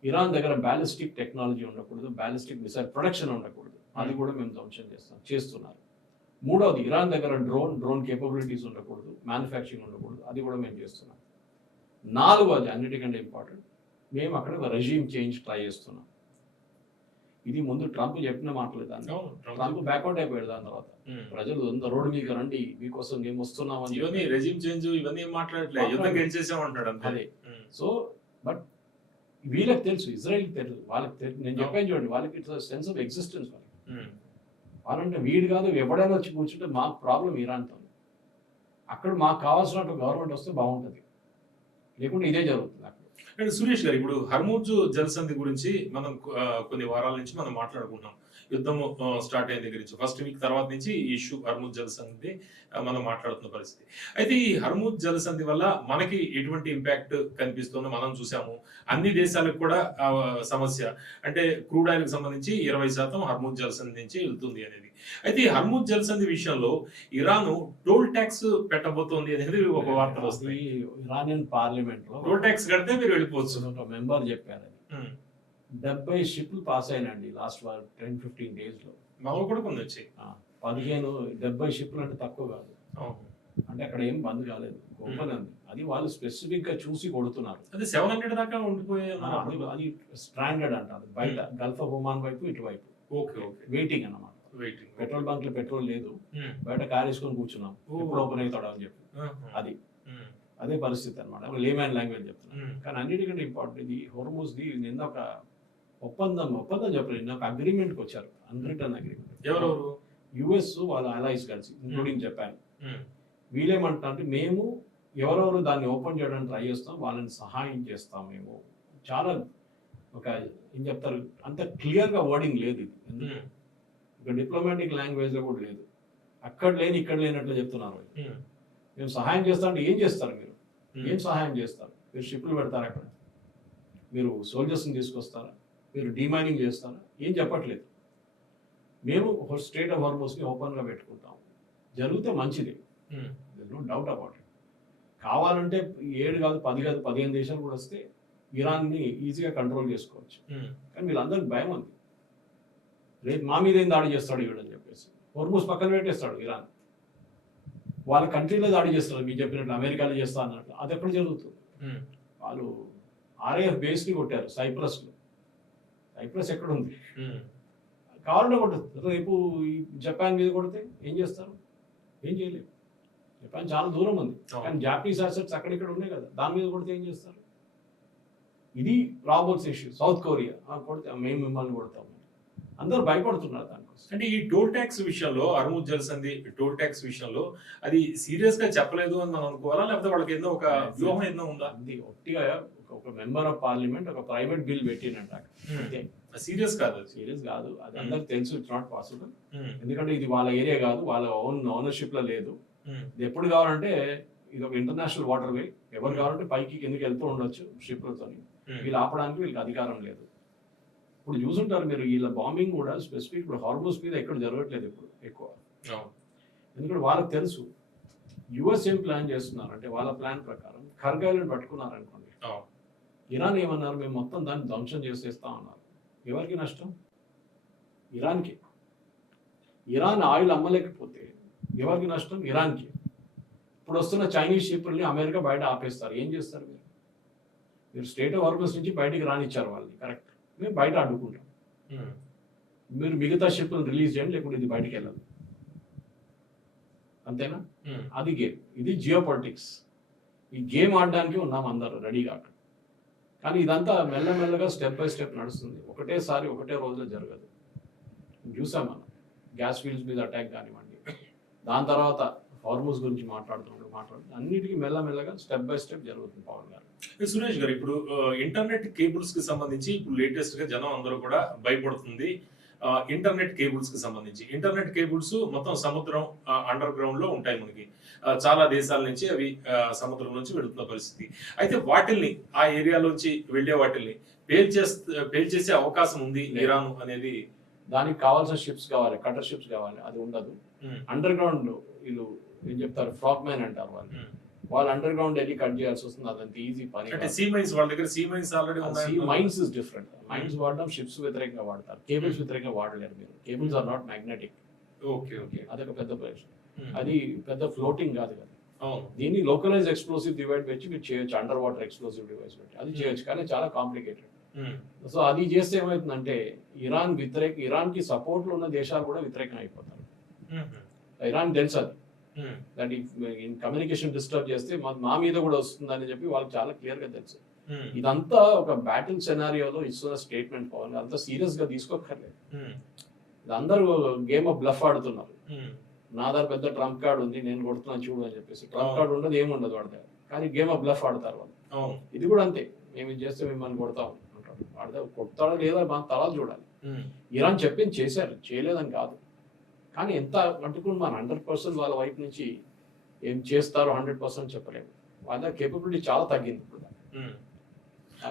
ఇరాన్ దగ్గర బ్యాలిస్టిక్ టెక్నాలజీ ఉండకూడదు, బ్యాలిస్టిక్ మిసైల్ ప్రొడక్షన్ ఉండకూడదు, అది కూడా మేము ధ్వంసం చేస్తున్నారు. మూడవది, ఇరాన్ దగ్గర డ్రోన్ కేపబిలిటీస్ ఉండకూడదు, మ్యానుఫ్యాక్చరింగ్ ఉండకూడదు, అది కూడా మేము చేస్తున్నాం. నాలుగవది, అన్నిటికంటే ఇంపార్టెంట్, మేము అక్కడ ఒక రెజీమ్ చేంజ్ ట్రై చేస్తున్నాం. ఇది ముందు ట్రంప్ చెప్పిన మాటలు, దాన్ని ట్రంప్ బ్యాక్అవుట్ అయిపోయాడు. దాని తర్వాత ప్రజలు రోడ్డు మీద రండి, మీకోసం మేము వస్తున్నాం అని రెజీమ్ చేంజ్ ఇవన్నీ మాట్లాడట్లేదు. సో బట్ వీళ్ళకి తెలుసు, ఇజ్రాయెల్ తెలుసు, వాళ్ళకి తెలుసు. నేను చెప్పాను చూడండి, వాళ్ళకి ఇట్స్ సెన్స్ ఆఫ్ ఎగ్జిస్టెన్స్. వాళ్ళంటే వీడు కాదు, ఎవడైనా వచ్చి కూర్చుంటే మాకు ప్రాబ్లం ఇరాన్తో, అక్కడ మాకు కావాల్సినట్టు గవర్నమెంట్ వస్తే బాగుంటుంది, లేకుంటే ఇదే జరుగుతుంది అక్కడ. అండ్ సురేష్ గారు, ఇప్పుడు హర్మూజ్ జలసంధి గురించి మనం కొన్ని వారాల నుంచి మనం మాట్లాడుకుంటున్నాం. యుద్ధం స్టార్ట్ అయిన దగ్గర నుంచి, ఫస్ట్ వీక్ తర్వాత నుంచి ఈ ఇష్యూ హర్మూజ్ జలసంధి మనం మాట్లాడుతున్న పరిస్థితి. అయితే ఈ హర్మూజ్ జలసంధి వల్ల మనకి ఎటువంటి ఇంపాక్ట్ కనిపిస్తుందో మనం చూసాము. అన్ని దేశాలకు కూడా సమస్య, అంటే క్రూడ్ ఆయిల్ కి సంబంధించి 20% హర్మూజ్ జలసంధి నుంచి వెళ్తుంది అనేది. అయితే ఈ హర్మూజ్ జలసంధి విషయంలో ఇరాన్ టోల్ ట్యాక్స్ పెట్టబోతోంది అనేది ఒక వార్తలు వస్తాయి. ఇరానియన్ పార్లమెంట్ లో టోల్ ట్యాక్స్ కడితే మీరు వెళ్ళిపోవచ్చు, ఒక మెంబర్ చెప్పారు. 70 షిప్లు పాస్ అయినండి లాస్ట్ 10-15 days లో. మామూలు కూడా కొన్ని వచ్చాయి. 70 షిప్లు అంటే తక్కువ కాదు. అంటే అక్కడ ఏం బంద్ కాలేదు, ఓపెన్ ఉంది. అది వాళ్ళు స్పెసిఫిక్ గా చూసి కొడుతున్నారు. అది 700 దాకా ఉండిపోయే, అది స్ట్రాండెడ్ అంటారు బయట, గల్ఫ్ ఆఫ్ ఒమాన్ వైపు, ఇటువైపు వెయిటింగ్ అన్నమాట. పెట్రోల్ బంక్ లో పెట్రోల్ లేదు, బయట కార్ వేసుకొని కూర్చున్నాం, ఎప్పుడు ఓపెన్ అవుతాడు అని చెప్పి. అదే పరిస్థితి అనమాట. లేమ్యాన్ లాంగ్వేజ్ చెప్తున్నాను. కానీ అన్నిటికంటే ఇంపార్టెంట్, ఇది హోర్మూజ్ ది నిన్న ఒక ఒప్పందం చెప్పలేదు, నిన్న ఒక అగ్రిమెంట్కి వచ్చారు, అన్రిటర్న్ అగ్రిమెంట్. ఎవరెవరు? యుఎస్ వాళ్ళ అలైస్ కలిసి, ఇంక్లూడింగ్ జపాన్. వీళ్ళేమంటారంటే మేము ఎవరెవరు దాన్ని ఓపెన్ చేయడానికి ట్రై చేస్తాం వాళ్ళని సహాయం చేస్తాం మేము చాలా ఒక ఏం చెప్తారు అంత క్లియర్గా వర్డింగ్ లేదు ఇది. ఒక డిప్లొమాటిక్ లాంగ్వేజ్లో కూడా లేదు. అక్కడ లేని ఇక్కడ లేనట్లు చెప్తున్నారు. మేము సహాయం చేస్తా అంటే ఏం చేస్తారు మీరు? ఏం సహాయం చేస్తారు? మీరు షిప్లు పెడతారా అక్కడ? మీరు సోల్జర్స్ని తీసుకొస్తారా? మీరు డిమైనింగ్ చేస్తారా? ఏం చెప్పట్లేదు. మేము స్ట్రేట్ ఆఫ్ హార్మోస్ని ఓపెన్గా పెట్టుకుంటాం. జరిగితే మంచిది, నో డౌట్ అబౌట్ ఇట్. కావాలంటే 7 కాదు 10 కాదు 15 దేశాలు కూడా వస్తే ఇరాన్ని ఈజీగా కంట్రోల్ చేసుకోవచ్చు. కానీ వీళ్ళందరికీ భయం ఉంది, రేపు మా మీద ఏం దాడి చేస్తాడు వీడని చెప్పేసి. హోర్మూస్ పక్కన పెట్టేస్తాడు ఇరాన్, వాళ్ళ కంట్రీలో దాడి చేస్తాడు. మీరు చెప్పినట్లు అమెరికాలో చేస్తా అన్నట్లు. అది ఎక్కడ జరుగుతుంది? వాళ్ళు RAF బేస్ని కొట్టారు సైప్రస్లో. సైప్రస్ ఎక్కడ ఉంది? కావాలంటే కొట్టదు. రేపు ఈ జపాన్ మీద కొడితే ఏం చేస్తారు? ఏం చేయలేరు. జపాన్ చాలా దూరం ఉంది, కానీ జాపనీస్ అసెట్స్ అక్కడిక్కడ ఉన్నాయి కదా, దాని మీద కొడితే ఏం చేస్తారు? ఇది రాబోట్స్ ఇష్యూ. సౌత్ కొరియా కొడితే మేము మిమ్మల్ని కొడతాము, అందరూ భయపడుతున్నారు దానికోసం. అంటే ఈ టోల్ ట్యాక్స్ విషయంలో, హర్ముజ్ జలసంధి టోల్ ట్యాక్స్ విషయంలో అది సీరియస్ గా చెప్పలేదు అని మనం అనుకోవాలా, లేకపోతే వాళ్ళకి ఏదో ఒక వ్యూహం ఏదో ఉందా? అది ఒట్టిగా ఒక మెంబర్ ఆఫ్ పార్లమెంట్ ఒక ప్రైవేట్ బిల్ పెట్టినట్టు అంతే. సీరియస్ కాదు, సీరియస్ కాదు. అది అందరికి తెలుసు, ఇట్స్ నాట్ పాసిబుల్. ఎందుకంటే ఇది వాళ్ళ ఏరియా కాదు, వాళ్ళ ఓనర్షిప్ లో లేదు. ఇది ఎప్పుడు కావాలంటే ఇది ఒక ఇంటర్నేషనల్ వాటర్ వే, ఎవరు కావాలంటే పైకి కిందకి వెళ్తూ ఉండొచ్చు షిప్లతో. వీళ్ళు ఆపడానికి వీళ్ళకి అధికారం లేదు. ఇప్పుడు చూసుంటారు మీరు, వీళ్ళ బాంబింగ్ కూడా స్పెసిఫిక్ ఇప్పుడు హార్మోస్ మీద ఎక్కడ జరగట్లేదు ఇప్పుడు ఎక్కువ. ఎందుకంటే వాళ్ళకి తెలుసు యుఎస్ ఏం ప్లాన్ చేస్తున్నారు అంటే, వాళ్ళ ప్లాన్ ప్రకారం ఖర్గాలను పట్టుకున్నారు అనుకోండి, ఇరాన్ ఏమన్నారు, మేము మొత్తం దాన్ని ధ్వంసం చేసేస్తాం అన్నారు. ఎవరికి నష్టం? ఇరాన్కి. ఇరాన్ ఆయిల్ అమ్మలేకపోతే ఎవరికి నష్టం? ఇరాన్కి. ఇప్పుడు వస్తున్న చైనీస్ షిప్ని అమెరికా బయట ఆపేస్తారు. ఏం చేస్తారు మీరు? మీరు స్టేట్ ఆఫ్ హార్మోస్ నుంచి బయటికి రానిచ్చారు వాళ్ళని, కరెక్ట్. మేము బయట అడ్డుకుంటాం. మీరు మిగతా షిప్లను రిలీజ్ చేయండి, లేకుంటే ఇది బయటికి వెళ్ళదు. అంతేనా? అది గేమ్. ఇది జియో పొలిటిక్స్. ఈ గేమ్ ఆడడానికి ఉన్నాం అందరూ రెడీగా. కానీ ఇదంతా మెల్లమెల్లగా స్టెప్ బై స్టెప్ నడుస్తుంది. ఒకటేసారి ఒకటే రోజులో జరగదు. చూసాం మనం గ్యాస్ ఫీల్డ్స్ మీద అటాక్ కానివ్వండి, దాని తర్వాత హార్మోస్ గురించి మాట్లాడుతూ అన్నిటికీ మెల్లమెల్లగా స్టెప్ బై స్టెప్ జరుగుతుంది. పవన్ గారు, సురేష్ గారు, ఇప్పుడు ఇంటర్నెట్ కేబుల్స్ కి సంబంధించి ఇప్పుడు లేటెస్ట్ గా జనం అందరూ కూడా భయపడుతుంది. ఇంటర్నెట్ కేబుల్స్ కి సంబంధించి, ఇంటర్నెట్ కేబుల్స్ మొత్తం సముద్రం అండర్ గ్రౌండ్ లో ఉంటాయి మనకి. చాలా దేశాల నుంచి అవి సముద్రం నుంచి వెళుతున్న పరిస్థితి. అయితే వాటిల్ని, ఆ ఏరియాలోంచి వెళ్లే వాటిల్ని పేల్చేసే అవకాశం ఉంది ఇరాన్ అనేది. దానికి కావాల్సిన షిప్స్ కావాలి, కటర్ షిప్స్ కావాలి, అది ఉండదు. అండర్ గ్రౌండ్ వీళ్ళు ఏం చెప్తారు, ఫ్రాక్ మ్యాన్ అంటారు వాళ్ళు అండర్ గ్రౌండ్ వెళ్ళి కట్ చేయాల్సి వస్తుంది. అదంత ఈజీ పని. అంటే సీ మైన్స్, వాళ్ళ దగ్గర సీ మైన్స్ ఆల్రెడీ ఉన్నాయి. Sea mines is different. Mines వాడడం షిప్స్ వ్యతిరేకంగా వాడతారు, కేబుల్స్ వ్యతిరేకంగా వాడలేరు మీరు. Cables are not magnetic. Okay okay, అదొక పెద్ద ప్రశ్న. అది పెద్ద ఫ్లోటింగ్ కాదు కదా. దీన్ని లోకలైజ్ ఎక్స్ప్లోసివ్ డివైస్ పెట్టి మీరు చేయొచ్చు, అండర్ వాటర్ ఎక్స్ప్లోసివ్ డివైస్ పెట్టి అది చేయొచ్చు, కానీ చాలా కాంప్లికేటెడ్. సో అది చేస్తే ఏమవుతుందంటే ఇరాన్ కి సపోర్ట్ లో ఉన్న దేశాలు కూడా వ్యతిరేకం అయిపోతారు. ఇరాన్ తెలుసు అది, దట్ కమ్యూనికేషన్ డిస్టర్బ్ చేస్తే మా మీద కూడా వస్తుందని చెప్పి వాళ్ళకి చాలా క్లియర్ గా తెలుసు. ఇదంతా ఒక బ్యాటిల్ సెనారియోలో ఇస్తున్న స్టేట్మెంట్. పవన్ అంతా సీరియస్ గా తీసుకోక్కర్లేదు. ఇది అందరూ గేమ్ ఆఫ్ బ్లఫ్ ఆడుతున్నారు. నా దగ్గర పెద్ద ట్రంప్ కార్డ్ ఉంది, నేను కొడుతున్నాను చూడు అని చెప్పేసి. ట్రంప్ కార్డ్ ఉండదు, ఏముండదు వాడి దగ్గర, కానీ గేమ్ ఆఫ్ బ్లఫ్ ఆడతారు వాళ్ళు. ఇది కూడా అంతే, మేము ఇది చేస్తే మిమ్మల్ని కొడతాం అంటాడు. వాడి కొడతాడో లేదా మన తలాలు చూడాలి. ఇరాన్ చెప్పింది చేశారు, చేయలేదని కాదు, కానీ ఎంత అంటుకుని మన 100% వాళ్ళ వైపు నుంచి ఏం చేస్తారో 100% చెప్పలేము. వాళ్ళ కేపబిలిటీ చాలా తగ్గింది ఇప్పుడు.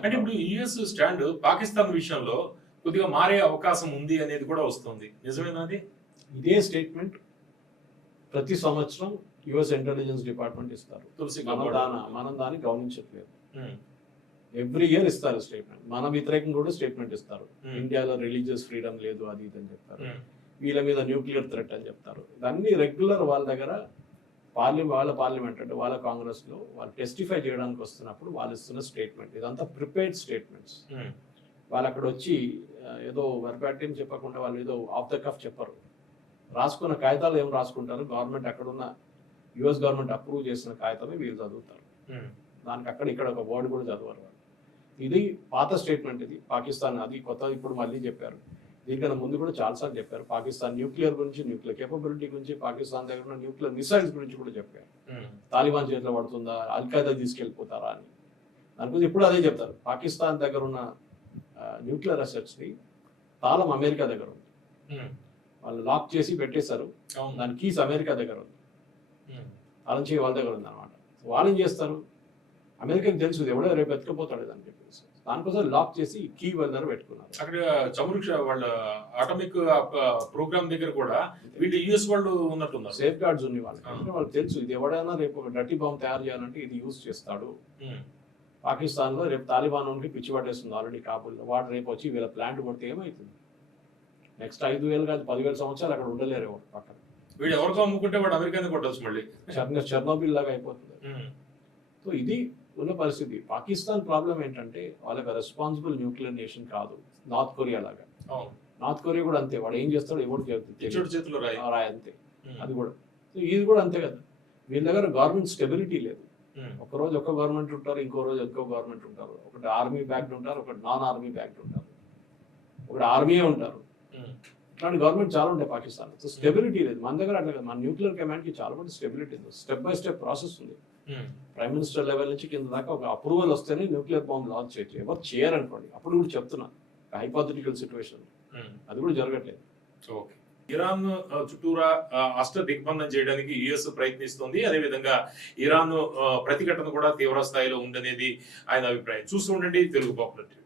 అంటే ఇప్పుడు యుఎస్ స్టాండ్ పాకిస్తాన్ విషయంలో కొద్దిగా మారే అవకాశం ఉంది అనేది కూడా వస్తుంది, నిజమేనాది? ఇదే స్టేట్మెంట్ ప్రతి సంవత్సరం యుఎస్ ఇంటెలిజెన్స్ డిపార్ట్మెంట్ ఇస్తారు. మనం దాన్ని గమనించట్లేదు. ఎవ్రీ ఇయర్ ఇస్తారు స్టేట్మెంట్. మన వ్యతిరేకంగా కూడా స్టేట్మెంట్ ఇస్తారు. ఇండియాలో రిలీజియస్ ఫ్రీడమ్ లేదు, అది ఇది అని చెప్తారు. వీళ్ళ మీద న్యూక్లియర్ థ్రెట్ అని చెప్తారు. దాన్ని రెగ్యులర్ వాళ్ళ దగ్గర వాళ్ళ పార్లమెంట్ అంటే వాళ్ళ కాంగ్రెస్ లో వాళ్ళు టెస్టిఫై చేయడానికి వస్తున్నప్పుడు వాళ్ళు ఇస్తున్న స్టేట్మెంట్. ఇదంతా ప్రిపేర్డ్ స్టేట్మెంట్స్. వాళ్ళు అక్కడ వచ్చి ఏదో వర్బాటిం చెప్పకుండా వాళ్ళు ఏదో ఆఫ్ ద కఫ్ చెప్పరు. రాసుకున్న కాగితాలు ఏం రాసుకుంటారు, గవర్నమెంట్ అక్కడ ఉన్న యుఎస్ గవర్నమెంట్ అప్రూవ్ చేసిన కాగితమే వీళ్ళు చదువుతారు. దానికి అక్కడ ఇక్కడ ఒక వర్డ్ కూడా చదవరు వాళ్ళు. ఇది పాత స్టేట్మెంట్. ఇది పాకిస్తాన్, అది కొత్త ఇప్పుడు మళ్ళీ చెప్పారు. దీనికన్నా ముందు కూడా చాలాసార్లు చెప్పారు. పాకిస్తాన్ న్యూక్లియర్ గురించి, న్యూక్లియర్ కేపబిలిటీ గురించి, పాకిస్తాన్ దగ్గర ఉన్న న్యూక్లియర్ మిసైల్స్ గురించి కూడా చెప్పారు. తాలిబాన్ చేతిలో పడుతుందా, అల్ఖైదా తీసుకెళ్ళిపోతారా అని. దానికోసం ఇప్పుడు అదే చెప్తారు, పాకిస్తాన్ దగ్గర ఉన్న న్యూక్లియర్ అసెట్స్ని తాళం అమెరికా దగ్గర ఉంది, వాళ్ళు లాక్ చేసి పెట్టేశారు, అవును. దాని కీస్ అమెరికా దగ్గర ఉంది, ఉమ్. తాళం చేయి వాళ్ళ దగ్గర ఉంది అనమాట. వాళ్ళు ఏం చేస్తారు, అమెరికాకి తెలుసు ఇది ఎవడో రేపు ఎత్తుకుపోతాడు అని చెప్పేసి దానికోసం లాక్ చేసి కీ వాళ్ళ దగ్గర పెట్టుకున్నారు. అక్కడ చమురు వాళ్ళ అటామిక్ ప్రోగ్రామ్ దగ్గర కూడా వీళ్ళు యుఎస్ వాళ్ళు ఉన్నట్టున్నారు. సేఫ్ గార్డ్స్ ఉన్నాయి వాళ్ళకి, అంటే వాళ్ళకి తెలుసు ఇది ఎవడైనా రేపు ఒక డర్టీ బాంబ్ తయారు చేయాలంటే ఇది యూజ్ చేస్తాడు. పాకిస్తాన్లో రేపు తాలిబాన్ వాడికి పిచ్చి పట్టేస్తుంది ఆల్రెడీ కాబుల్లో, వాడు రేపు వచ్చి వీళ్ళ ప్లాంట్ కొడితే ఏమవుతుంది, నెక్స్ట్ 5,000 కాదు 10,000 సంవత్సరాలు అక్కడ ఉండలేరు ఎవరు పక్కన. వీడు ఎవరికో అమ్ముకుంటే వాడు అమెరికానే కొట్టచ్చు మళ్ళీ, చెర్నోబిల్ లాగా అయిపోతుంది. సో ఇది ఉన్న పరిస్థితి. పాకిస్తాన్ ప్రాబ్లం ఏంటంటే వాళ్ళకి రెస్పాన్సిబుల్ న్యూక్లియర్ నేషన్ కాదు, నార్త్ కొరియా లాగా. నార్త్ కొరియా కూడా అంతే, వాడు ఏం చేస్తాడో ఎవరు చేతిలో రాయి అంతే. అది కూడా సో ఇది కూడా అంతే కదా, వీళ్ళ దగ్గర గవర్నమెంట్ స్టెబిలిటీ లేదు. ఒక రోజు ఒక గవర్నమెంట్ ఉంటారు, ఇంకో రోజు ఇంకో గవర్నమెంట్ ఉంటారు, ఒకటి ఆర్మీ బ్యాక్డ్ ఉంటారు, ఒకటి నాన్ ఆర్మీ బ్యాక్డ్ ఉంటారు, ఒకటి ఆర్మీయే ఉంటారు. ఇట్లాంటి గవర్నమెంట్ చాలా ఉంటాయి పాకిస్తాన్. సో స్టెబిలిటీ లేదు. మన దగ్గర అట్లా కదా, మన న్యూక్లియర్ కమాండ్ కి చాలా మంది స్టెబిలిటీ ఉంది, స్టెప్ బై స్టెప్ ప్రాసెస్ ఉంది. ప్రైమ్ మినిస్టర్ లెవెల్ నుంచి కింద దాకా ఒక అప్రూవల్ వస్తేనే న్యూక్లియర్ బాంబ్ లాంచ్ చేయొచ్చు. ఎవరు చేయరనుకోండి, అప్పుడు కూడా చెప్తున్నా హైపోథెటికల్ సిచ్యువేషన్, అది కూడా జరగట్లేదు. ఓకే, ఇరాన్ చుట్టూరా అష్ట దిగ్బంధం చేయడానికి యుఎస్ ప్రయత్నిస్తుంది. అదేవిధంగా ఇరాన్ ప్రతిఘటన కూడా తీవ్ర స్థాయిలో ఉందనేది ఆయన అభిప్రాయం. చూస్తూ ఉండండి తెలుగు పాపులర్ టీవీ.